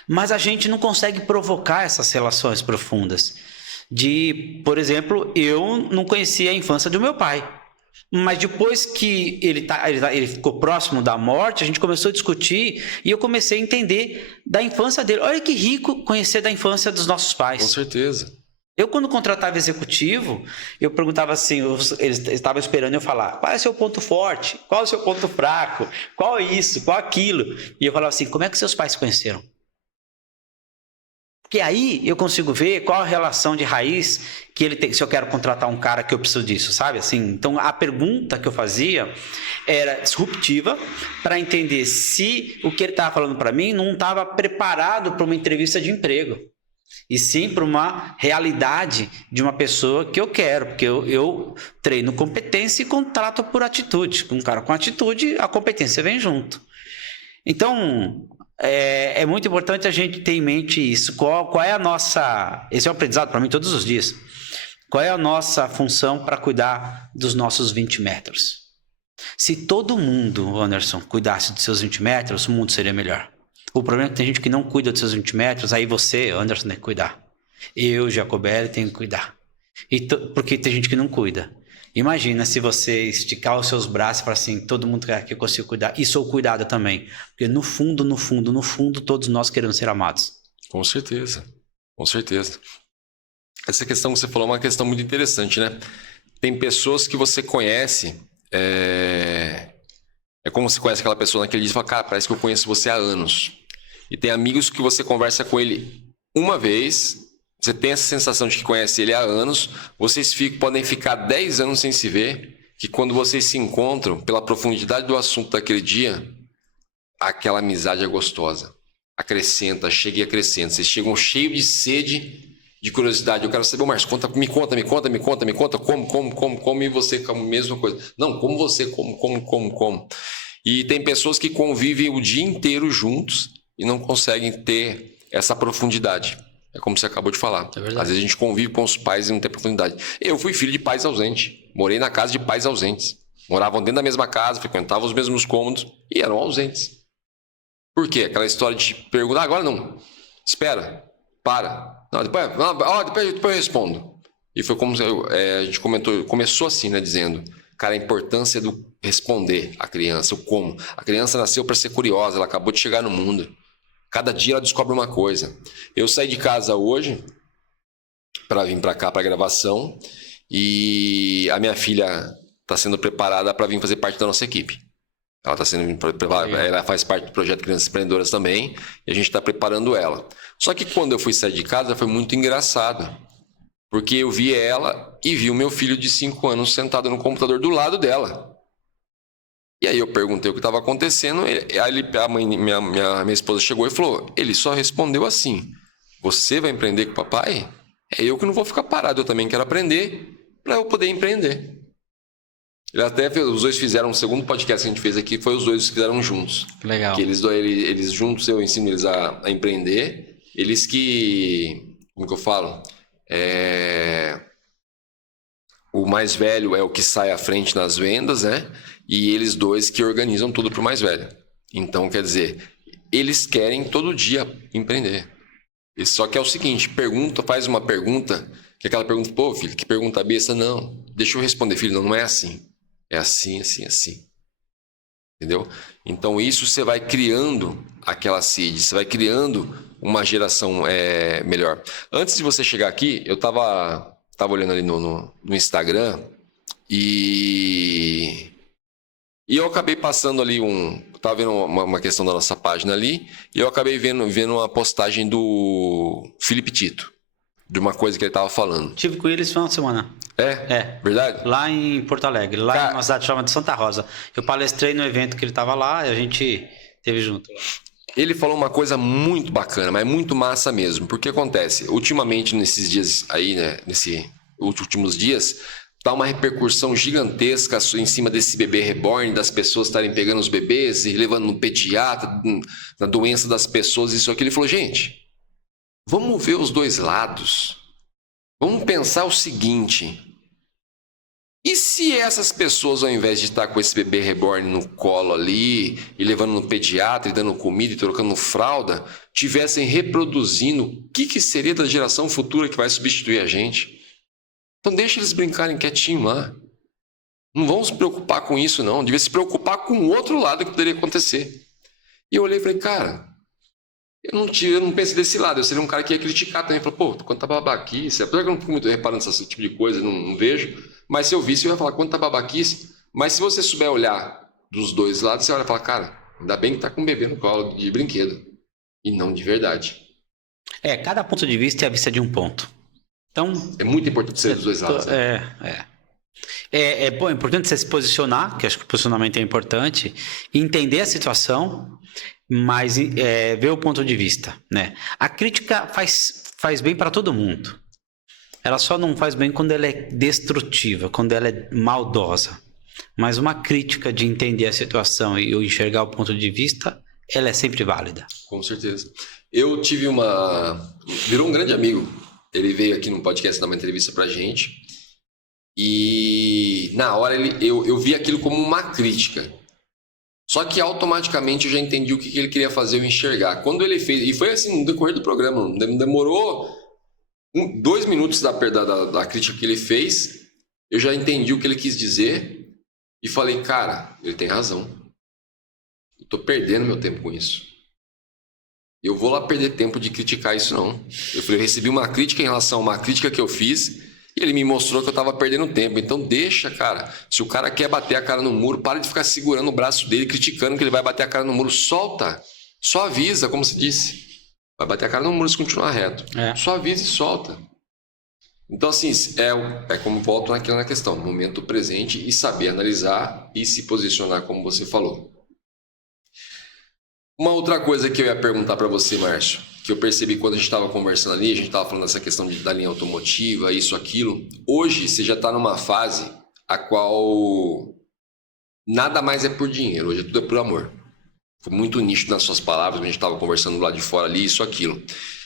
Mas a gente não consegue provocar essas relações profundas. Por exemplo, eu não conhecia a infância do meu pai. Mas depois que ele ficou próximo da morte, a gente começou a discutir e eu comecei a entender da infância dele. Olha que rico conhecer da infância dos nossos pais. Com certeza. Eu, quando contratava executivo, eu perguntava assim, eles estavam esperando eu falar, qual é o seu ponto forte? Qual é o seu ponto fraco? Qual é isso? Qual é aquilo? E eu falava assim, como é que seus pais se conheceram? Porque aí eu consigo ver qual a relação de raiz que ele tem, se eu quero contratar um cara que eu preciso disso, sabe? Assim, então a pergunta que eu fazia era disruptiva para entender se o que ele estava falando para mim não estava preparado para uma entrevista de emprego. E sim para uma realidade de uma pessoa que eu quero, porque eu treino competência e contrato por atitude. Um cara com atitude, a competência vem junto. Então... É muito importante a gente ter em mente isso. Qual é a nossa... Esse é um aprendizado para mim todos os dias. Qual é a nossa função para cuidar dos nossos 20 metros? Se todo mundo, Anderson, cuidasse dos seus 20 metros, o mundo seria melhor. O problema é que tem gente que não cuida dos seus 20 metros, aí você, Anderson, tem que cuidar. Eu, Jacobelli, tenho que cuidar. Porque tem gente que não cuida. Imagina se você esticar os seus braços e falar assim, todo mundo quer que eu consiga cuidar. E sou cuidado também. Porque no fundo, todos nós queremos ser amados. Com certeza. Com certeza. Essa questão que você falou é uma questão muito interessante, né? Tem pessoas que você conhece... É como você conhece aquela pessoa naquele dia e fala, cara, parece que eu conheço você há anos. E tem amigos que você conversa com ele uma vez... Você tem essa sensação de que conhece ele há anos, vocês podem ficar 10 anos sem se ver, que quando vocês se encontram, pela profundidade do assunto daquele dia, aquela amizade é gostosa. Acrescenta, chega e acrescenta. Vocês chegam cheios de sede, de curiosidade. Eu quero saber, Márcio, me conta, como, e você com a mesma coisa. Não, como você, como. E tem pessoas que convivem o dia inteiro juntos e não conseguem ter essa profundidade. É como você acabou de falar. É verdade. Às vezes a gente convive com os pais e não tem profundidade. Eu fui filho de pais ausentes. Morei na casa de pais ausentes. Moravam dentro da mesma casa, frequentavam os mesmos cômodos e eram ausentes. Por quê? Aquela história de perguntar, agora não. Espera, para. Não, depois eu respondo. E foi como a gente começou assim, né? Dizendo, Cara, a importância do responder a criança, o como. A criança nasceu para ser curiosa, ela acabou de chegar no mundo. Cada dia ela descobre uma coisa. Eu saí de casa hoje para vir para cá para gravação e a minha filha está sendo preparada para vir fazer parte da nossa equipe. Ela está sendo preparada, ela faz parte do projeto Crianças Empreendedoras também e a gente está preparando ela. Só que quando eu fui sair de casa foi muito engraçado, porque eu vi ela e vi o meu filho de 5 anos sentado no computador do lado dela. E aí eu perguntei o que estava acontecendo, a mãe, minha esposa chegou e falou, ele só respondeu assim, você vai empreender com o papai? É eu que não vou ficar parado, eu também quero aprender para eu poder empreender. Os dois fizeram, um segundo podcast que a gente fez aqui, foi os dois que fizeram juntos. Legal. Que eles juntos, eu ensino eles a empreender, eles que, como que eu falo? O mais velho é o que sai à frente nas vendas, né? E eles dois que organizam tudo pro mais velho. Então, quer dizer, eles querem todo dia empreender. Só que é o seguinte, faz uma pergunta, que aquela pergunta, pô, filho, que pergunta besta, não. Deixa eu responder, filho, não é assim. É assim, assim, assim. Entendeu? Então, isso você vai criando aquela seed, você vai criando uma geração melhor. Antes de você chegar aqui, eu tava olhando ali no Instagram e eu acabei passando ali tava vendo uma questão da nossa página ali e eu acabei vendo uma postagem do Felipe Tito, de uma coisa que ele tava falando. Tive com eles no final de semana. Verdade? Lá em Porto Alegre, lá em uma cidade chamada Santa Rosa. Eu palestrei no evento que ele tava lá e a gente esteve junto lá. Ele falou uma coisa muito bacana, mas muito massa mesmo. Porque acontece, ultimamente nesses dias aí, né, nesses últimos dias, tá uma repercussão gigantesca em cima desse bebê reborn, das pessoas estarem pegando os bebês e levando no pediatra, na doença das pessoas, isso aqui. Ele falou, gente, vamos ver os dois lados. Vamos pensar o seguinte, e se essas pessoas, ao invés de estar com esse bebê reborn no colo ali, e levando no pediatra, e dando comida e trocando fralda, tivessem reproduzindo, o que seria da geração futura que vai substituir a gente? Então deixa eles brincarem quietinho lá. Não vamos se preocupar com isso, não. Devia se preocupar com o outro lado que poderia acontecer. E eu olhei e falei, cara, eu não pensei desse lado. Eu seria um cara que ia criticar também. Falei, pô, quanta babaquice. Apesar que eu não fico muito reparando nesse tipo de coisa, não vejo. Mas se eu visse, eu ia falar, quanta babaquice. Mas se você souber olhar dos dois lados, você olha e fala, cara, ainda bem que tá com um bebê no colo de brinquedo. E não de verdade. Cada ponto de vista é a vista de um ponto. Então, é muito importante ser dos dois lados. Né? É importante você se posicionar, que acho que o posicionamento é importante, entender a situação, mas ver o ponto de vista, né? A crítica faz bem para todo mundo. Ela só não faz bem quando ela é destrutiva, quando ela é maldosa. Mas uma crítica de entender a situação e enxergar o ponto de vista, ela é sempre válida. Com certeza. Eu tive virou um grande amigo. Ele veio aqui no podcast dar uma entrevista pra gente. E na hora eu vi aquilo como uma crítica. Só que automaticamente eu já entendi o que ele queria fazer eu enxergar. Quando ele fez, e foi assim no decorrer do programa, não demorou 2 minutos da crítica que ele fez, eu já entendi o que ele quis dizer e falei, cara, ele tem razão. Eu tô perdendo meu tempo com isso. Eu vou lá perder tempo de criticar isso, não. Eu recebi uma crítica em relação a uma crítica que eu fiz e ele me mostrou que eu tava perdendo tempo. Então deixa, cara. Se o cara quer bater a cara no muro, para de ficar segurando o braço dele, criticando que ele vai bater a cara no muro. Solta. Só avisa, como se disse. Vai bater a cara no muro se continuar reto. Só avisa e solta. Então, assim, como volto naquela questão. Momento presente e saber analisar e se posicionar como você falou. Uma outra coisa que eu ia perguntar para você, Márcio, que eu percebi quando a gente estava conversando ali, a gente estava falando dessa questão da linha automotiva, isso, aquilo. Hoje você já está numa fase a qual nada mais é por dinheiro, hoje tudo é por amor. Foi muito nítido nas suas palavras, a gente estava conversando lá de fora ali, isso, aquilo.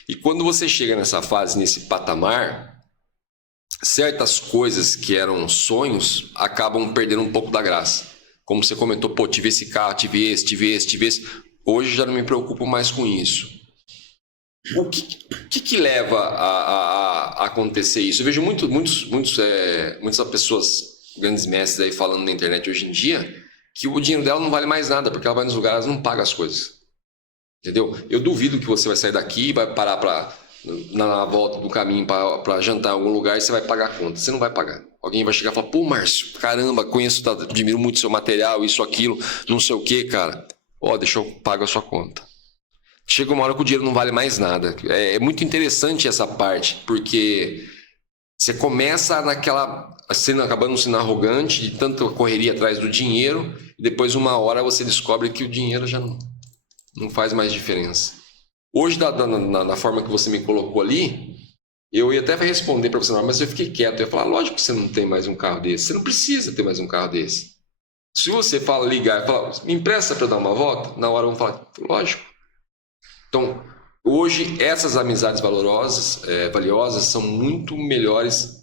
E quando você chega nessa fase, nesse patamar, certas coisas que eram sonhos acabam perdendo um pouco da graça. Como você comentou, pô, tive esse carro, tive esse. Hoje já não me preocupo mais com isso. O que leva a acontecer isso? Eu vejo muitas pessoas grandes mestres aí falando na internet hoje em dia, que o dinheiro dela não vale mais nada, porque ela vai nos lugares, ela não paga as coisas. Entendeu? Eu duvido que você vai sair daqui e vai parar na volta do caminho para jantar em algum lugar e você vai pagar a conta. Você não vai pagar. Alguém vai chegar e falar, pô, Márcio, caramba, conheço, admiro muito seu material, isso, aquilo, não sei o que, cara. Ó, deixa eu pagar a sua conta. Chega uma hora que o dinheiro não vale mais nada. É muito interessante essa parte, porque você começa acabando sendo arrogante, de tanta correria atrás do dinheiro, e depois uma hora você descobre que o dinheiro já não faz mais diferença. Hoje, na forma que você me colocou ali, eu ia até responder para você, mas eu fiquei quieto. Eu ia falar, lógico que você não tem mais um carro desse. Você não precisa ter mais um carro desse. Se você ligar e falar, me empresta para dar uma volta, na hora vão falar, lógico. Então, hoje, essas amizades valiosas são muito melhores,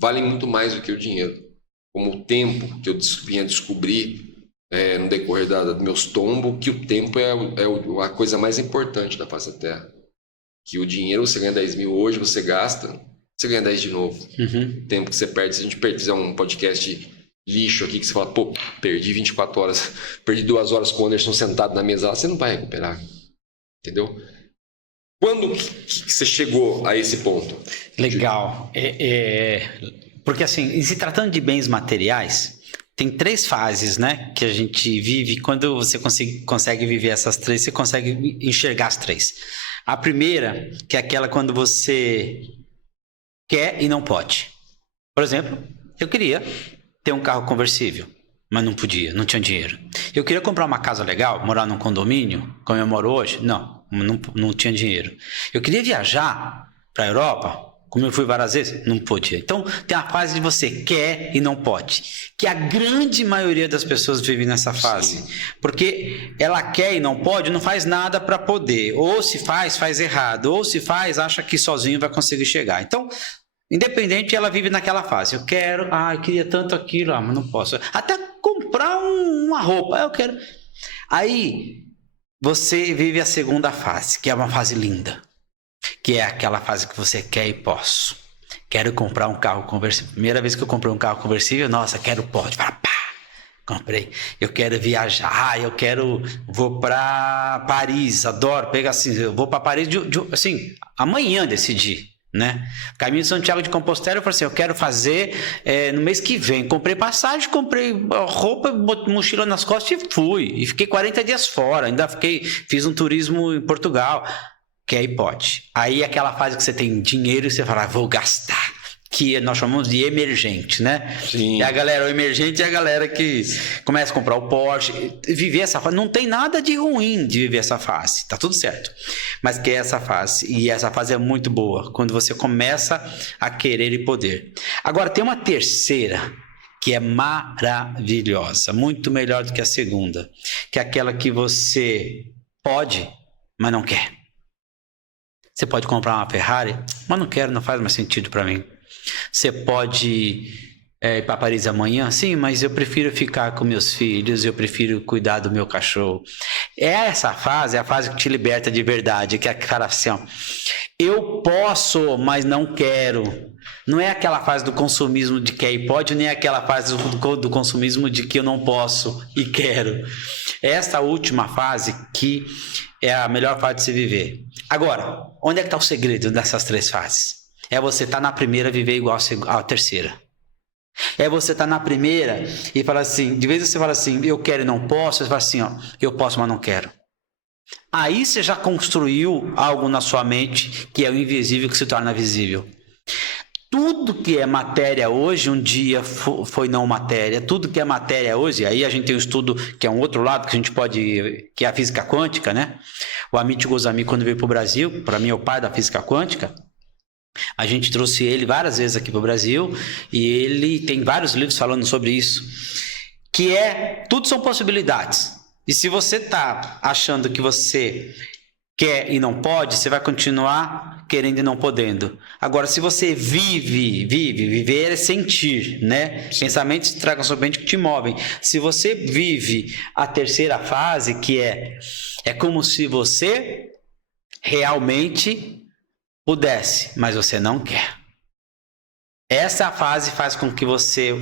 valem muito mais do que o dinheiro. Como o tempo que eu vinha descobrir no decorrer dos meus tombos, que o tempo é a coisa mais importante da face da Terra. Que o dinheiro, você ganha 10 mil hoje, você gasta, você ganha 10 de novo. Uhum. O tempo que você perde, se a gente fizer um podcast lixo aqui, que você fala, pô, perdi 24 horas, perdi 2 horas com o Anderson sentado na mesa, você não vai recuperar. Entendeu? Quando que você chegou a esse ponto? Legal. Porque assim, se tratando de bens materiais, tem 3 fases, né, que a gente vive. Quando você consegue viver essas 3, você consegue enxergar as 3. A primeira, que é aquela quando você quer e não pode. Por exemplo, eu queria ter um carro conversível, mas não podia, não tinha dinheiro. Eu queria comprar uma casa legal, morar num condomínio, como eu moro hoje, não tinha dinheiro. Eu queria viajar para a Europa, como eu fui várias vezes, não podia. Então, tem a fase de você quer e não pode, que a grande maioria das pessoas vive nessa fase. Sim. Porque ela quer e não pode, não faz nada para poder. Ou se faz errado. Ou se faz, acha que sozinho vai conseguir chegar. Então, independente, ela vive naquela fase. Eu queria tanto aquilo, mas não posso. Até comprar uma roupa, eu quero. Aí, você vive a segunda fase, que é uma fase linda. Que é aquela fase que você quer e posso. Quero comprar um carro conversível. Primeira vez que eu comprei um carro conversível, nossa, pode. Pá, comprei. Eu quero viajar, vou para Paris, adoro. Pega assim, eu vou para Paris, assim, amanhã decidi, né? Caminho de Santiago de Compostela, eu falei assim, eu quero fazer no mês que vem. Comprei passagem, comprei roupa, mochila nas costas e fui. E fiquei 40 dias fora, fiz um turismo em Portugal. Que aí pode. Aí é aquela fase que você tem dinheiro e você fala, vou gastar. Que nós chamamos de emergente, né? Sim. E a galera, o emergente é a galera que começa a comprar o Porsche. Viver essa fase. Não tem nada de ruim de viver essa fase. Tá tudo certo. Mas que é essa fase. E essa fase é muito boa. Quando você começa a querer e poder. Agora, tem uma terceira que é maravilhosa. Muito melhor do que a segunda. Que é aquela que você pode, mas não quer. Você pode comprar uma Ferrari, mas não quero, não faz mais sentido para mim. Você pode ir para Paris amanhã? Sim, mas eu prefiro ficar com meus filhos, eu prefiro cuidar do meu cachorro. Essa fase é a fase que te liberta de verdade, que é aquela assim, ó, eu posso, mas não quero. Não é aquela fase do consumismo de quer e pode, nem é aquela fase do consumismo de que eu não posso e quero. É essa última fase que é a melhor fase de se viver. Agora, onde é que está o segredo dessas 3 fases? É você estar na primeira e viver igual à terceira. É você estar na primeira e falar assim, de vez você fala assim, eu quero e não posso, você fala assim, ó, eu posso, mas não quero. Aí você já construiu algo na sua mente que é o invisível que se torna visível. Tudo que é matéria hoje, um dia foi não matéria. Tudo que é matéria hoje, aí a gente tem um estudo que é um outro lado, que é a física quântica, né? O Amit Goswami, quando veio para o Brasil, para mim é o pai da física quântica, a gente trouxe ele várias vezes aqui para o Brasil e ele tem vários livros falando sobre isso, que tudo são possibilidades. E se você está achando que você quer e não pode, você vai continuar querendo e não podendo. Agora, se você viver é sentir, né? Pensamentos que tragam sobre a mente que te movem. Se você vive a terceira fase, que é como se você realmente pudesse, mas você não quer. Essa fase faz com que você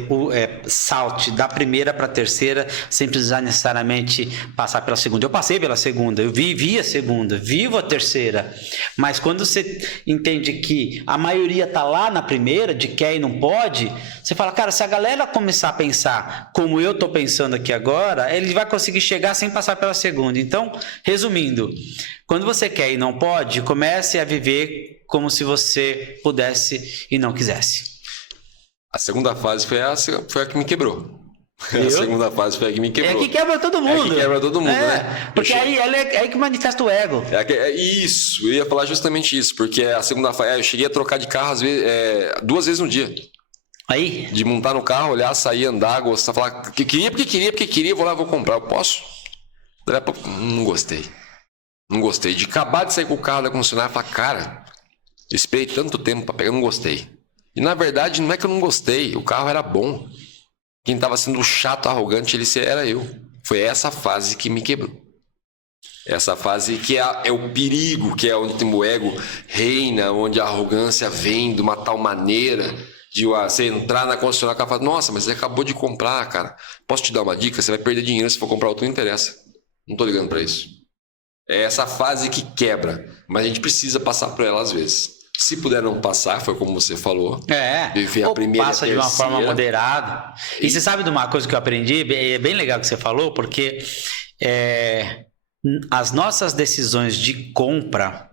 salte da primeira para a terceira sem precisar necessariamente passar pela segunda. Eu passei pela segunda, eu vivi a segunda, vivo a terceira. Mas quando você entende que a maioria está lá na primeira, de quer e não pode, você fala, cara, se a galera começar a pensar como eu estou pensando aqui agora, ele vai conseguir chegar sem passar pela segunda. Então, resumindo, quando você quer e não pode, comece a viver como se você pudesse e não quisesse. A segunda fase foi a que me quebrou. A segunda fase foi a que me quebrou. É que quebra todo mundo. É que quebra todo mundo, né? Porque aí é aí que manifesta o ego. Isso, eu ia falar justamente isso, porque a segunda fase, eu cheguei a trocar de carro às vezes, 2 vezes no dia. Aí? De montar no carro, olhar, sair, andar, gostar, falar que queria, porque queria, vou lá, vou comprar, eu posso? Não gostei. Não gostei. De acabar de sair com o carro da concessionária, falar, cara, esperei tanto tempo pra pegar, não gostei. E na verdade não é que eu não gostei, o carro era bom. Quem estava sendo chato, arrogante, era eu. Foi essa fase que me quebrou. Essa fase que é o perigo, que é onde o ego reina, onde a arrogância vem de uma tal maneira de você entrar na concessionária e falar, nossa, mas você acabou de comprar, cara. Posso te dar uma dica? Você vai perder dinheiro se for comprar outro, não interessa. Não tô ligando para isso. É essa fase que quebra, mas a gente precisa passar por ela às vezes. Se puder não passar, foi como você falou. Viver a primeira, passa de uma forma moderada. E você sabe de uma coisa que eu aprendi? É bem legal que você falou, porque as nossas decisões de compra,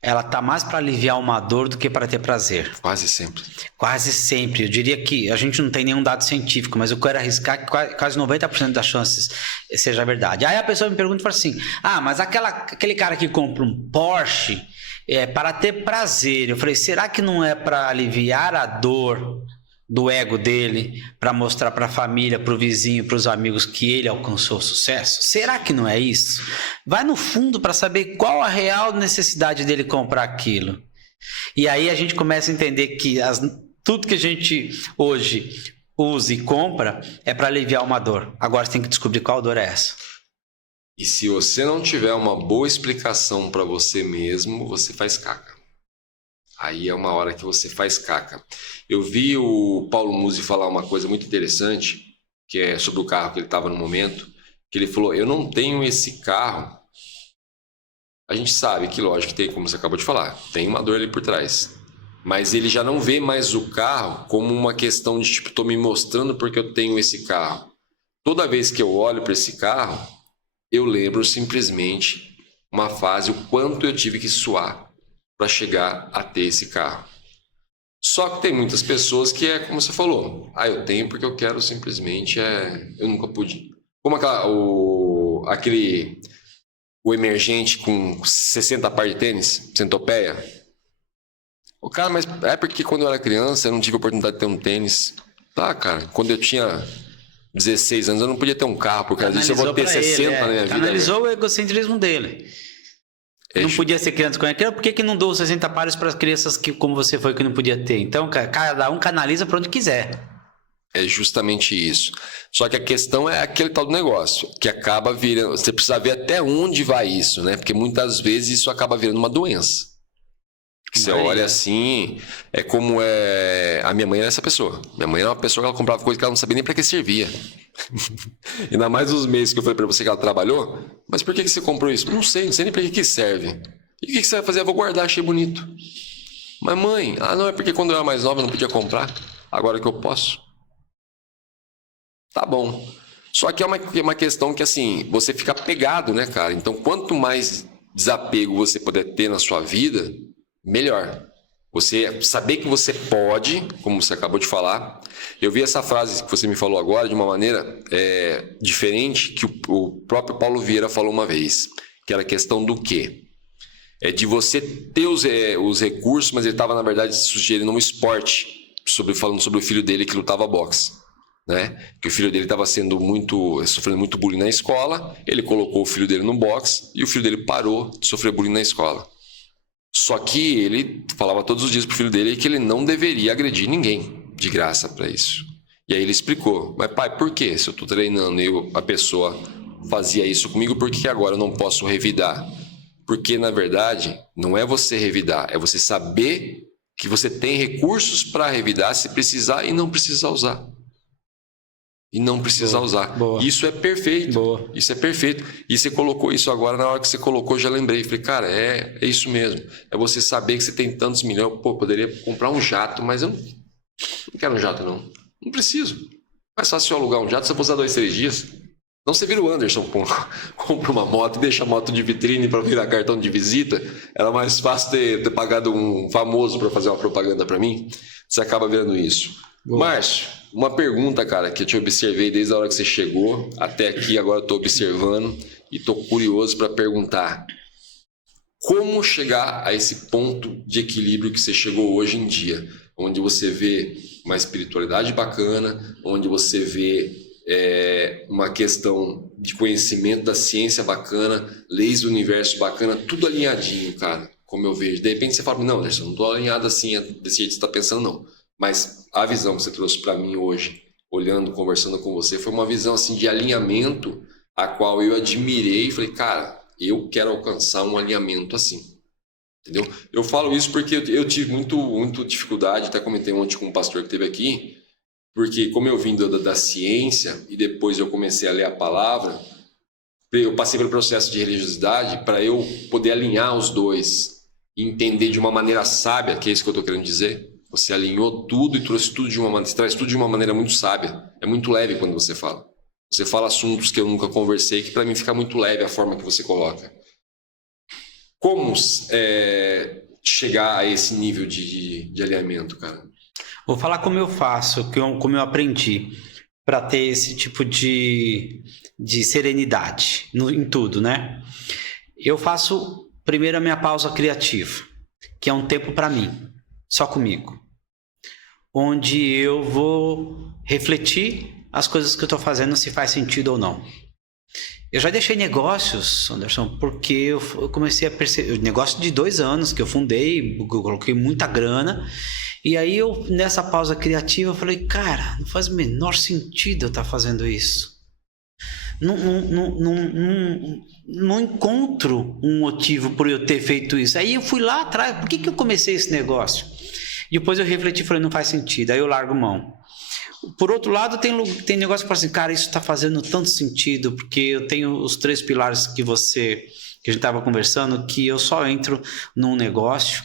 ela tá mais para aliviar uma dor do que para ter prazer. Quase sempre. Quase sempre. Eu diria que a gente não tem nenhum dado científico, mas eu quero arriscar que quase 90% das chances seja verdade. Aí a pessoa me pergunta e fala assim, mas aquele cara que compra um Porsche para ter prazer. Eu falei, será que não é para aliviar a dor do ego dele, para mostrar para a família, para o vizinho, para os amigos que ele alcançou sucesso? Será que não é isso? Vai no fundo para saber qual a real necessidade dele comprar aquilo. E aí a gente começa a entender que tudo que a gente hoje usa e compra é para aliviar uma dor. Agora você tem que descobrir qual dor é essa. E se você não tiver uma boa explicação para você mesmo, você faz caca. Aí é uma hora que você faz caca. Eu vi o Paulo Musi falar uma coisa muito interessante, que é sobre o carro que ele estava no momento, que ele falou, eu não tenho esse carro. A gente sabe que, lógico, tem, como você acabou de falar, tem uma dor ali por trás. Mas ele já não vê mais o carro como uma questão de, tipo, tô me mostrando porque eu tenho esse carro. Toda vez que eu olho para esse carro, eu lembro simplesmente uma fase, o quanto eu tive que suar para chegar a ter esse carro. Só que tem muitas pessoas que como você falou, eu tenho porque eu quero simplesmente, eu nunca pude. Como o emergente com 60 par de tênis, centopeia. O cara, mas é porque quando eu era criança eu não tive a oportunidade de ter um tênis. Tá, cara, quando eu tinha 16 anos eu não podia ter um carro, porque às vezes eu vou ter 60 na minha vida. Analisou o egocentrismo dele. Não podia ser criança com aquilo, por que não dou 60 pares para as crianças que, como você foi, que não podia ter? Então, cada um canaliza para onde quiser. É justamente isso. Só que a questão é aquele tal do negócio, que acaba virando... Você precisa ver até onde vai isso, né? Porque muitas vezes isso acaba virando uma doença. Você olha assim, é como a minha mãe era essa pessoa. Minha mãe era uma pessoa que ela comprava coisa que ela não sabia nem para que servia. Ainda mais os meses que eu falei para você que ela trabalhou. Mas por que você comprou isso? Não sei nem para que serve. E o que você vai fazer? Eu vou guardar, achei bonito. Mas mãe, não é porque quando eu era mais nova eu não podia comprar. Agora que eu posso. Tá bom. Só que é uma questão que assim, você fica pegado, né, cara? Então quanto mais desapego você puder ter na sua vida, melhor. Você saber que você pode, como você acabou de falar. Eu vi essa frase que você me falou agora de uma maneira diferente que o próprio Paulo Vieira falou uma vez, que era a questão do quê? É de você ter os recursos, mas ele estava, na verdade, sugerindo um esporte, falando sobre o filho dele que lutava boxe. Né? Que o filho dele estava sofrendo muito bullying na escola, ele colocou o filho dele no boxe e o filho dele parou de sofrer bullying na escola. Só que ele falava todos os dias pro filho dele que ele não deveria agredir ninguém de graça para isso. E aí ele explicou, mas pai, por que? Se eu tô treinando e a pessoa fazia isso comigo, por que agora eu não posso revidar? Porque na verdade não é você revidar, é você saber que você tem recursos para revidar se precisar e não precisar usar. Boa. Isso é perfeito. Boa. Isso é perfeito. E você colocou isso agora, na hora que você colocou, eu já lembrei. Falei, cara, é isso mesmo. É você saber que você tem tantos milhões. Pô, poderia comprar um jato, mas eu não quero um jato, não. Não preciso. Mais fácil eu alugar um jato, você usar 2, 3 dias. Não, você vira o Anderson, compra uma moto e deixa a moto de vitrine para virar cartão de visita. Era mais fácil ter pagado um famoso para fazer uma propaganda para mim. Você acaba vendo isso. Boa. Márcio, uma pergunta, cara, que eu te observei desde a hora que você chegou até aqui, agora eu estou observando e estou curioso para perguntar. Como chegar a esse ponto de equilíbrio que você chegou hoje em dia? Onde você vê uma espiritualidade bacana, onde você vê uma questão de conhecimento da ciência bacana, leis do universo bacana, tudo alinhadinho, cara, como eu vejo. De repente você fala, não, Anderson, não estou alinhado assim, desse jeito que você está pensando, não. Mas a visão que você trouxe para mim hoje, olhando, conversando com você, foi uma visão assim de alinhamento, a qual eu admirei e falei, cara, eu quero alcançar um alinhamento assim. Entendeu? Eu falo isso porque eu tive muito dificuldade, até comentei ontem com um pastor que esteve aqui, porque como eu vim da ciência e depois eu comecei a ler a palavra, eu passei pelo processo de religiosidade para eu poder alinhar os dois e entender de uma maneira sábia, que é isso que eu estou querendo dizer. Você alinhou tudo e trouxe tudo traz tudo de uma maneira muito sábia. É muito leve quando você fala. Você fala assuntos que eu nunca conversei, que para mim fica muito leve a forma que você coloca. Como chegar a esse nível de alinhamento, cara? Vou falar como eu faço, como eu aprendi para ter esse tipo de serenidade em tudo, né? Eu faço primeiro a minha pausa criativa, que é um tempo para mim, só comigo, onde eu vou refletir as coisas que eu estou fazendo, se faz sentido ou não. Eu já deixei negócios, Anderson, porque eu comecei a perceber, negócio de 2 anos que eu fundei, eu coloquei muita grana, e aí eu, nessa pausa criativa, eu falei, cara, não faz o menor sentido eu estar fazendo isso. Não encontro um motivo por eu ter feito isso. Aí eu fui lá atrás, por que eu comecei esse negócio? Depois eu refleti e falei, não faz sentido, aí eu largo mão. Por outro lado, tem negócio que fala assim, cara, isso está fazendo tanto sentido, porque eu tenho os 3 pilares que a gente estava conversando, que eu só entro num negócio,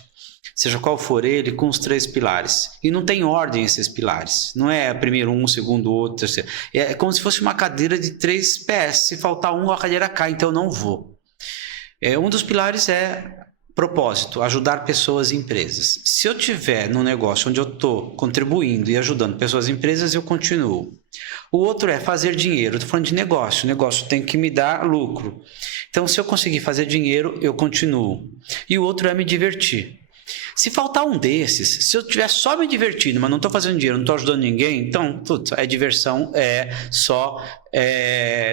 seja qual for ele, com os 3 pilares. E não tem ordem esses pilares. Não é primeiro um, segundo outro, terceiro. É como se fosse uma cadeira de 3 pés. Se faltar um, a cadeira cai, então eu não vou. Um dos pilares é propósito, ajudar pessoas e empresas. Se eu tiver num negócio onde eu estou contribuindo e ajudando pessoas e empresas, eu continuo. O outro é fazer dinheiro. Estou falando de negócio. O negócio tem que me dar lucro. Então, se eu conseguir fazer dinheiro, eu continuo. E o outro é me divertir. Se faltar um desses, se eu estiver só me divertindo, mas não estou fazendo dinheiro, não estou ajudando ninguém, então, é diversão, é só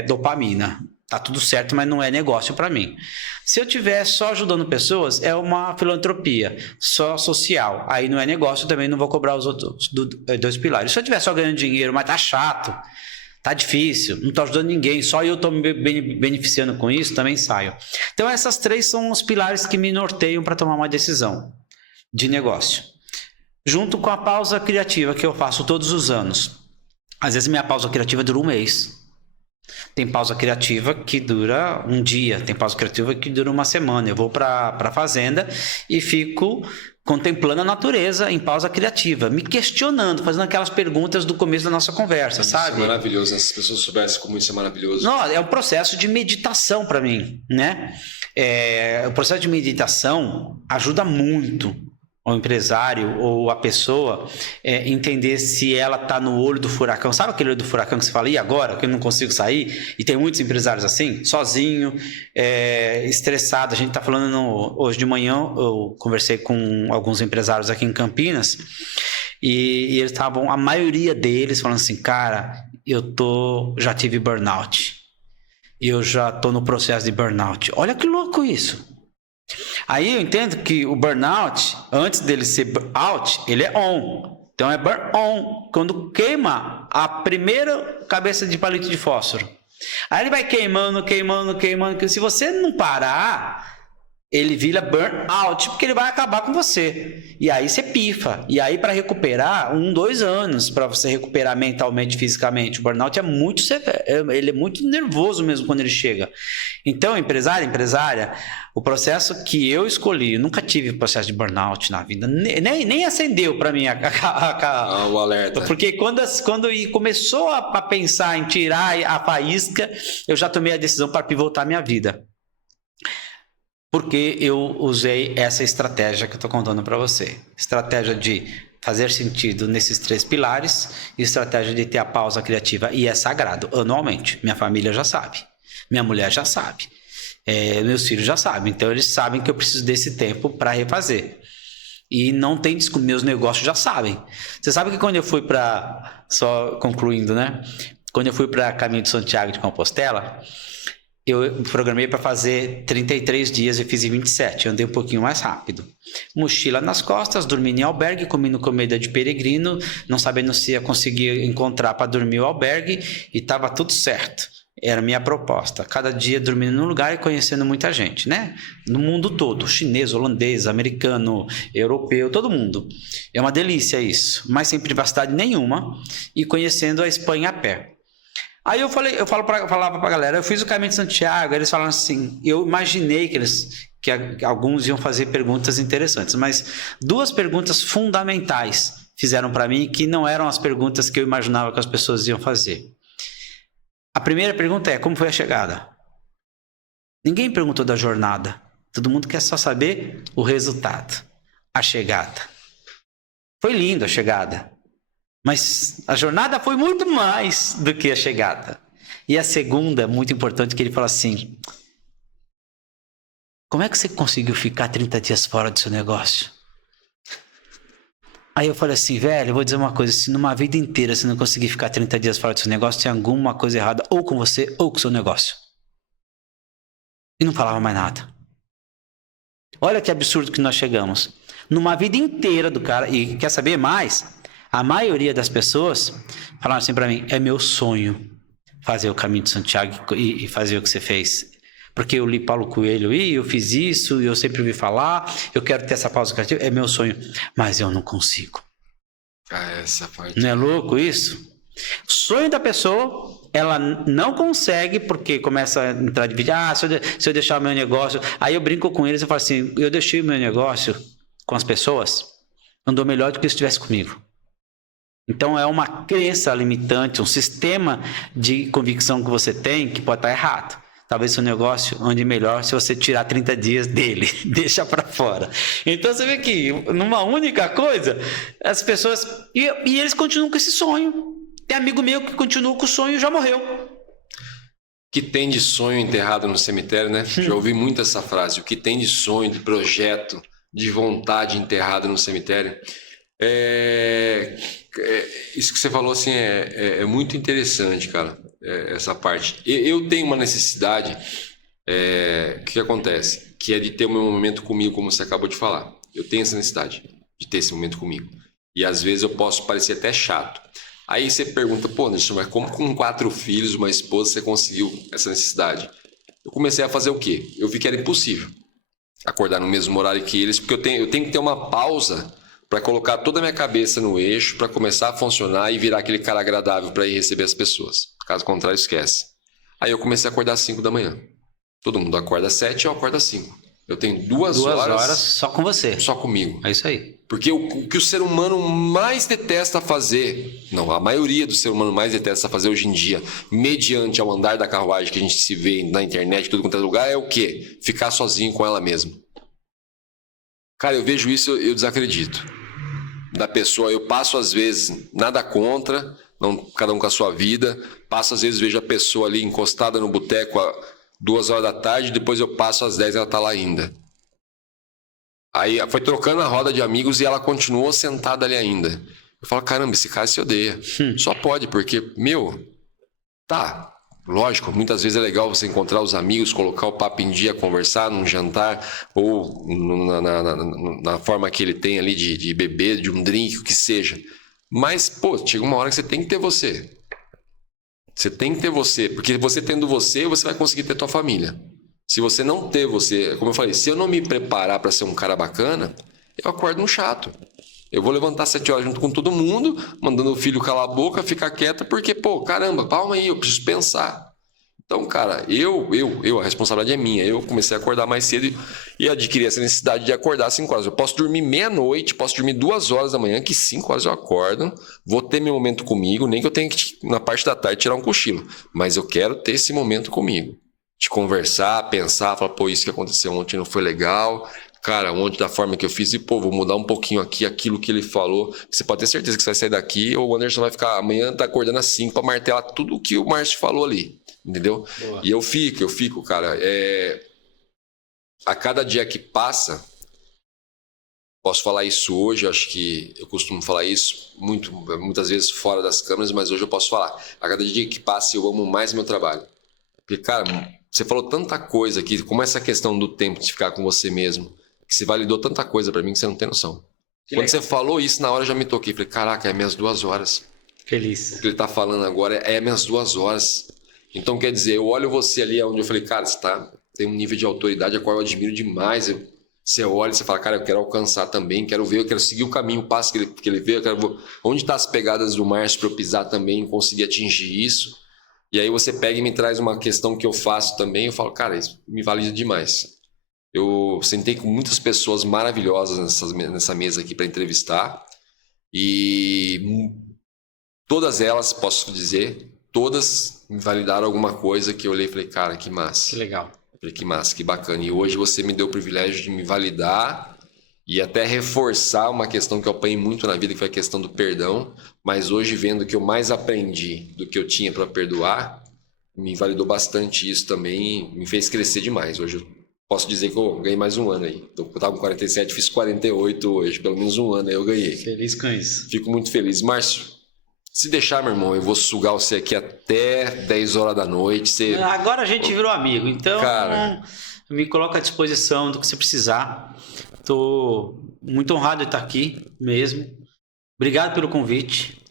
dopamina. Tá tudo certo, mas não é negócio para mim. Se eu estiver só ajudando pessoas, é uma filantropia, só social. Aí não é negócio, também não vou cobrar os outros 2 pilares. Se eu estiver só ganhando dinheiro, mas tá chato, tá difícil, não tô ajudando ninguém, só eu tô me beneficiando com isso, também saio. Então essas 3 são os pilares que me norteiam para tomar uma decisão de negócio. Junto com a pausa criativa que eu faço todos os anos. Às vezes minha pausa criativa dura 1 mês. Tem pausa criativa que dura 1 dia, tem pausa criativa que dura 1 semana. Eu vou para a fazenda e fico contemplando a natureza em pausa criativa, me questionando, fazendo aquelas perguntas do começo da nossa conversa, sabe? Isso é maravilhoso, se as pessoas soubessem como isso é maravilhoso. Não, é um processo de meditação para mim, né? O processo de meditação ajuda muito ao empresário ou a pessoa entender se ela está no olho do furacão. Sabe aquele olho do furacão que você fala, e agora que eu não consigo sair? E tem muitos empresários assim, sozinho, estressado. A gente está falando hoje de manhã, eu conversei com alguns empresários aqui em Campinas e eles estavam, a maioria deles falando assim, cara, já tive burnout, eu já estou no processo de burnout. Olha que louco isso. Aí eu entendo que o burnout, antes dele ser out, ele é on. Então é burn on, quando queima a primeira cabeça de palito de fósforo. Aí ele vai queimando. Se você não parar, ele vira burnout, porque ele vai acabar com você. E aí você pifa. E aí, para recuperar, 2 anos para você recuperar mentalmente, fisicamente. O burnout é muito severo, ele é muito nervoso mesmo quando ele chega. Então, empresária, o processo que eu escolhi, eu nunca tive processo de burnout na vida, nem acendeu para mim o alerta. Porque quando começou a pensar em tirar a faísca, eu já tomei a decisão para pivotar minha vida. Porque eu usei essa estratégia que eu estou contando para você. Estratégia de fazer sentido nesses 3 pilares e estratégia de ter a pausa criativa. E é sagrado, anualmente. Minha família já sabe. Minha mulher já sabe. Meus filhos já sabem. Então, eles sabem que eu preciso desse tempo para refazer. E não tem desculpa. Meus negócios já sabem. Você sabe que quando eu fui para... Só concluindo, né? Quando eu fui para Caminho de Santiago de Compostela... Eu programei para fazer 33 dias e fiz em 27, eu andei um pouquinho mais rápido. Mochila nas costas, dormindo em albergue, comendo comida de peregrino, não sabendo se ia conseguir encontrar para dormir o albergue, e estava tudo certo. Era a minha proposta. Cada dia dormindo num lugar e conhecendo muita gente, né? No mundo todo, chinês, holandês, americano, europeu, todo mundo. É uma delícia isso, mas sem privacidade nenhuma e conhecendo a Espanha a pé. Aí eu falava pra galera, eu fiz o Caminho de Santiago, eles falaram assim, eu imaginei que alguns iam fazer perguntas interessantes, mas 2 perguntas fundamentais fizeram para mim que não eram as perguntas que eu imaginava que as pessoas iam fazer. A primeira pergunta é, como foi a chegada? Ninguém perguntou da jornada, todo mundo quer só saber o resultado, a chegada. Foi lindo a chegada. Mas a jornada foi muito mais do que a chegada. E a segunda, muito importante, que ele fala assim, como é que você conseguiu ficar 30 dias fora do seu negócio? Aí eu falei assim, velho, eu vou dizer uma coisa, se numa vida inteira você não conseguir ficar 30 dias fora do seu negócio, tem alguma coisa errada ou com você ou com o seu negócio. E não falava mais nada. Olha que absurdo que nós chegamos. Numa vida inteira do cara, e quer saber mais? A maioria das pessoas falaram assim para mim, é meu sonho fazer o Caminho de Santiago e fazer o que você fez. Porque eu li Paulo Coelho e eu fiz isso, eu sempre ouvi falar, eu quero ter essa pausa criativa, é meu sonho, mas eu não consigo. Essa parte. Não é louco isso? O sonho da pessoa, ela não consegue porque começa a entrar de vídeo, se eu deixar o meu negócio, aí eu brinco com eles e falo assim, eu deixei o meu negócio com as pessoas, andou melhor do que se estivesse comigo. Então é uma crença limitante, um sistema de convicção que você tem que pode estar errado. Talvez seu negócio ande melhor se você tirar 30 dias dele, deixa para fora. Então você vê que numa única coisa, as pessoas... E eles continuam com esse sonho. Tem amigo meu que continua com o sonho e já morreu. Que tem de sonho enterrado no cemitério, né? Já ouvi muito essa frase. O que tem de sonho, de projeto, de vontade enterrado no cemitério. Isso que você falou assim é muito interessante, cara, essa parte. Eu tenho uma necessidade, o que acontece? Que é de ter o meu momento comigo, como você acabou de falar. Eu tenho essa necessidade de ter esse momento comigo. E às vezes eu posso parecer até chato. Aí você pergunta, pô, Anderson, mas como com 4 filhos, uma esposa, você conseguiu essa necessidade? Eu comecei a fazer o quê? Eu vi que era impossível acordar no mesmo horário que eles, porque eu tenho que ter uma pausa para colocar toda a minha cabeça no eixo, para começar a funcionar e virar aquele cara agradável para ir receber as pessoas. Caso contrário, esquece. Aí eu comecei a acordar às 5 da manhã. Todo mundo acorda às 7, eu acordo às 5. Eu tenho 2 horas só com você. Só comigo. É isso aí. Porque o que o ser humano mais detesta fazer, não, a maioria do ser humano mais detesta fazer hoje em dia, mediante ao andar da carruagem que a gente se vê na internet, tudo quanto é lugar, é o quê? Ficar sozinho com ela mesma. Cara, eu vejo isso, eu desacredito. Da pessoa, eu passo às vezes, nada contra, não, cada um com a sua vida, passo às vezes, vejo a pessoa ali encostada no boteco às 2 horas da tarde, depois eu passo às 10 e ela tá lá ainda. Aí foi trocando a roda de amigos e ela continuou sentada ali ainda. Eu falo, caramba, esse cara se odeia. Só pode, porque, tá, lógico, muitas vezes é legal você encontrar os amigos, colocar o papo em dia, conversar num jantar, ou na forma que ele tem ali de beber, de um drink, o que seja. Mas, pô, chega uma hora que você tem que ter você. Você tem que ter você, porque você tendo você, você vai conseguir ter tua família. Se você não ter, como eu falei, se eu não me preparar para ser um cara bacana, eu acordo um chato. Eu vou levantar 7 horas junto com todo mundo, mandando o filho calar a boca, ficar quieto, porque, pô, caramba, calma aí, eu preciso pensar. Então, cara, a responsabilidade é minha. Eu comecei a acordar mais cedo e adquiri essa necessidade de acordar às 5 horas. Eu posso dormir meia-noite, posso dormir 2 horas da manhã, que 5 horas eu acordo, vou ter meu momento comigo, nem que eu tenha que, na parte da tarde, tirar um cochilo. Mas eu quero ter esse momento comigo. De conversar, pensar, falar, pô, isso que aconteceu ontem não foi legal. Cara, ontem da forma que eu fiz, e pô, vou mudar um pouquinho aqui aquilo que ele falou. Você pode ter certeza que você vai sair daqui, ou o Anderson vai ficar amanhã, tá acordando às 5 para martelar tudo o que o Márcio falou ali. Entendeu? Boa. E eu fico, cara. A cada dia que passa, posso falar isso hoje, acho que eu costumo falar isso muitas vezes fora das câmeras, mas hoje eu posso falar. A cada dia que passa, eu amo mais meu trabalho. Porque, cara, você falou tanta coisa aqui, como essa questão do tempo de ficar com você mesmo, que você validou tanta coisa pra mim que você não tem noção. Quando você falou isso, na hora eu já me toquei. Falei, caraca, é minhas 2 horas. Feliz. O que ele tá falando agora é minhas 2 horas. Então, quer dizer, eu olho você ali onde eu falei, cara, você tem um nível de autoridade a qual eu admiro demais. Você olha e você fala, cara, eu quero alcançar também, quero ver, eu quero seguir o caminho, o passo que ele vê, onde tá as pegadas do Márcio para eu pisar também, conseguir atingir isso. E aí você pega e me traz uma questão que eu faço também, eu falo, cara, isso me valida demais. Eu sentei com muitas pessoas maravilhosas nessa mesa aqui para entrevistar e todas elas, posso dizer, todas me validaram alguma coisa que eu olhei e falei, cara, que massa. Que legal. Falei, que massa, que bacana. E hoje você me deu o privilégio de me validar e até reforçar uma questão que eu apanhei muito na vida, que foi a questão do perdão. Mas hoje, vendo que eu mais aprendi do que eu tinha para perdoar, me validou bastante isso também, me fez crescer demais. Hoje eu posso dizer que eu ganhei mais um ano aí. Eu estava com 47, fiz 48 hoje, pelo menos um ano aí eu ganhei. Feliz com isso. Fico muito feliz. Márcio, se deixar, meu irmão, eu vou sugar você aqui até 10 horas da noite. Agora a gente virou amigo, então cara, me coloca à disposição do que você precisar. Estou muito honrado de estar aqui mesmo. Obrigado pelo convite.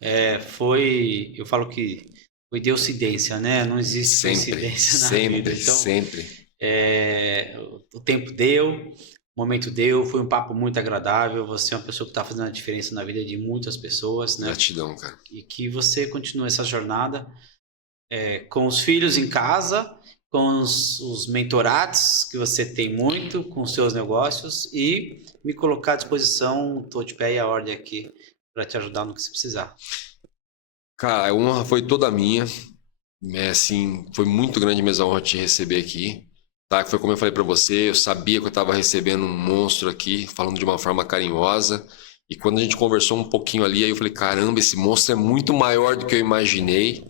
Eu falo que foi deucidência, né? Não existe coincidência na vida. Então, sempre. O tempo deu. O momento deu, foi um papo muito agradável. Você é uma pessoa que está fazendo a diferença na vida de muitas pessoas, né? Gratidão, cara. E que você continue essa jornada com os filhos em casa, com os mentorados que você tem muito, com os seus negócios e me colocar à disposição, estou de pé e a ordem aqui para te ajudar no que você precisar. Cara, a honra foi toda minha. Assim, foi muito grande mesmo a honra te receber aqui. Tá, foi como eu falei para você, eu sabia que eu estava recebendo um monstro aqui, falando de uma forma carinhosa. E quando a gente conversou um pouquinho ali, aí eu falei, caramba, esse monstro é muito maior do que eu imaginei,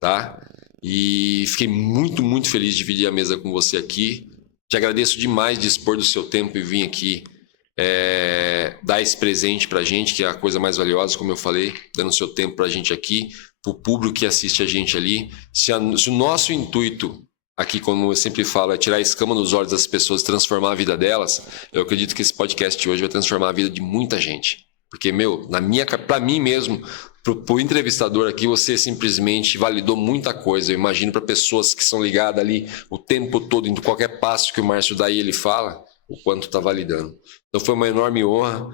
tá? E fiquei muito, muito feliz de dividir a mesa com você aqui. Te agradeço demais de dispor do seu tempo e vir aqui dar esse presente pra gente, que é a coisa mais valiosa, como eu falei, dando o seu tempo pra gente aqui, pro público que assiste a gente ali. Se o nosso intuito aqui, como eu sempre falo, é tirar a escama dos olhos das pessoas e transformar a vida delas, eu acredito que esse podcast de hoje vai transformar a vida de muita gente. Porque, pra mim mesmo, pro entrevistador aqui, você simplesmente validou muita coisa. Eu imagino para pessoas que são ligadas ali o tempo todo, em qualquer passo que o Márcio dá e ele fala, o quanto tá validando. Então foi uma enorme honra.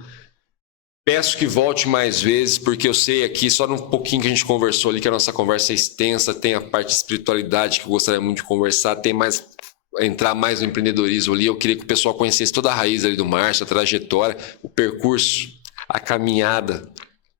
Peço que volte mais vezes, porque eu sei aqui, só num pouquinho que a gente conversou ali, que a nossa conversa é extensa, tem a parte de espiritualidade que eu gostaria muito de conversar, entrar mais no empreendedorismo ali. Eu queria que o pessoal conhecesse toda a raiz ali do Márcio, a trajetória, o percurso, a caminhada,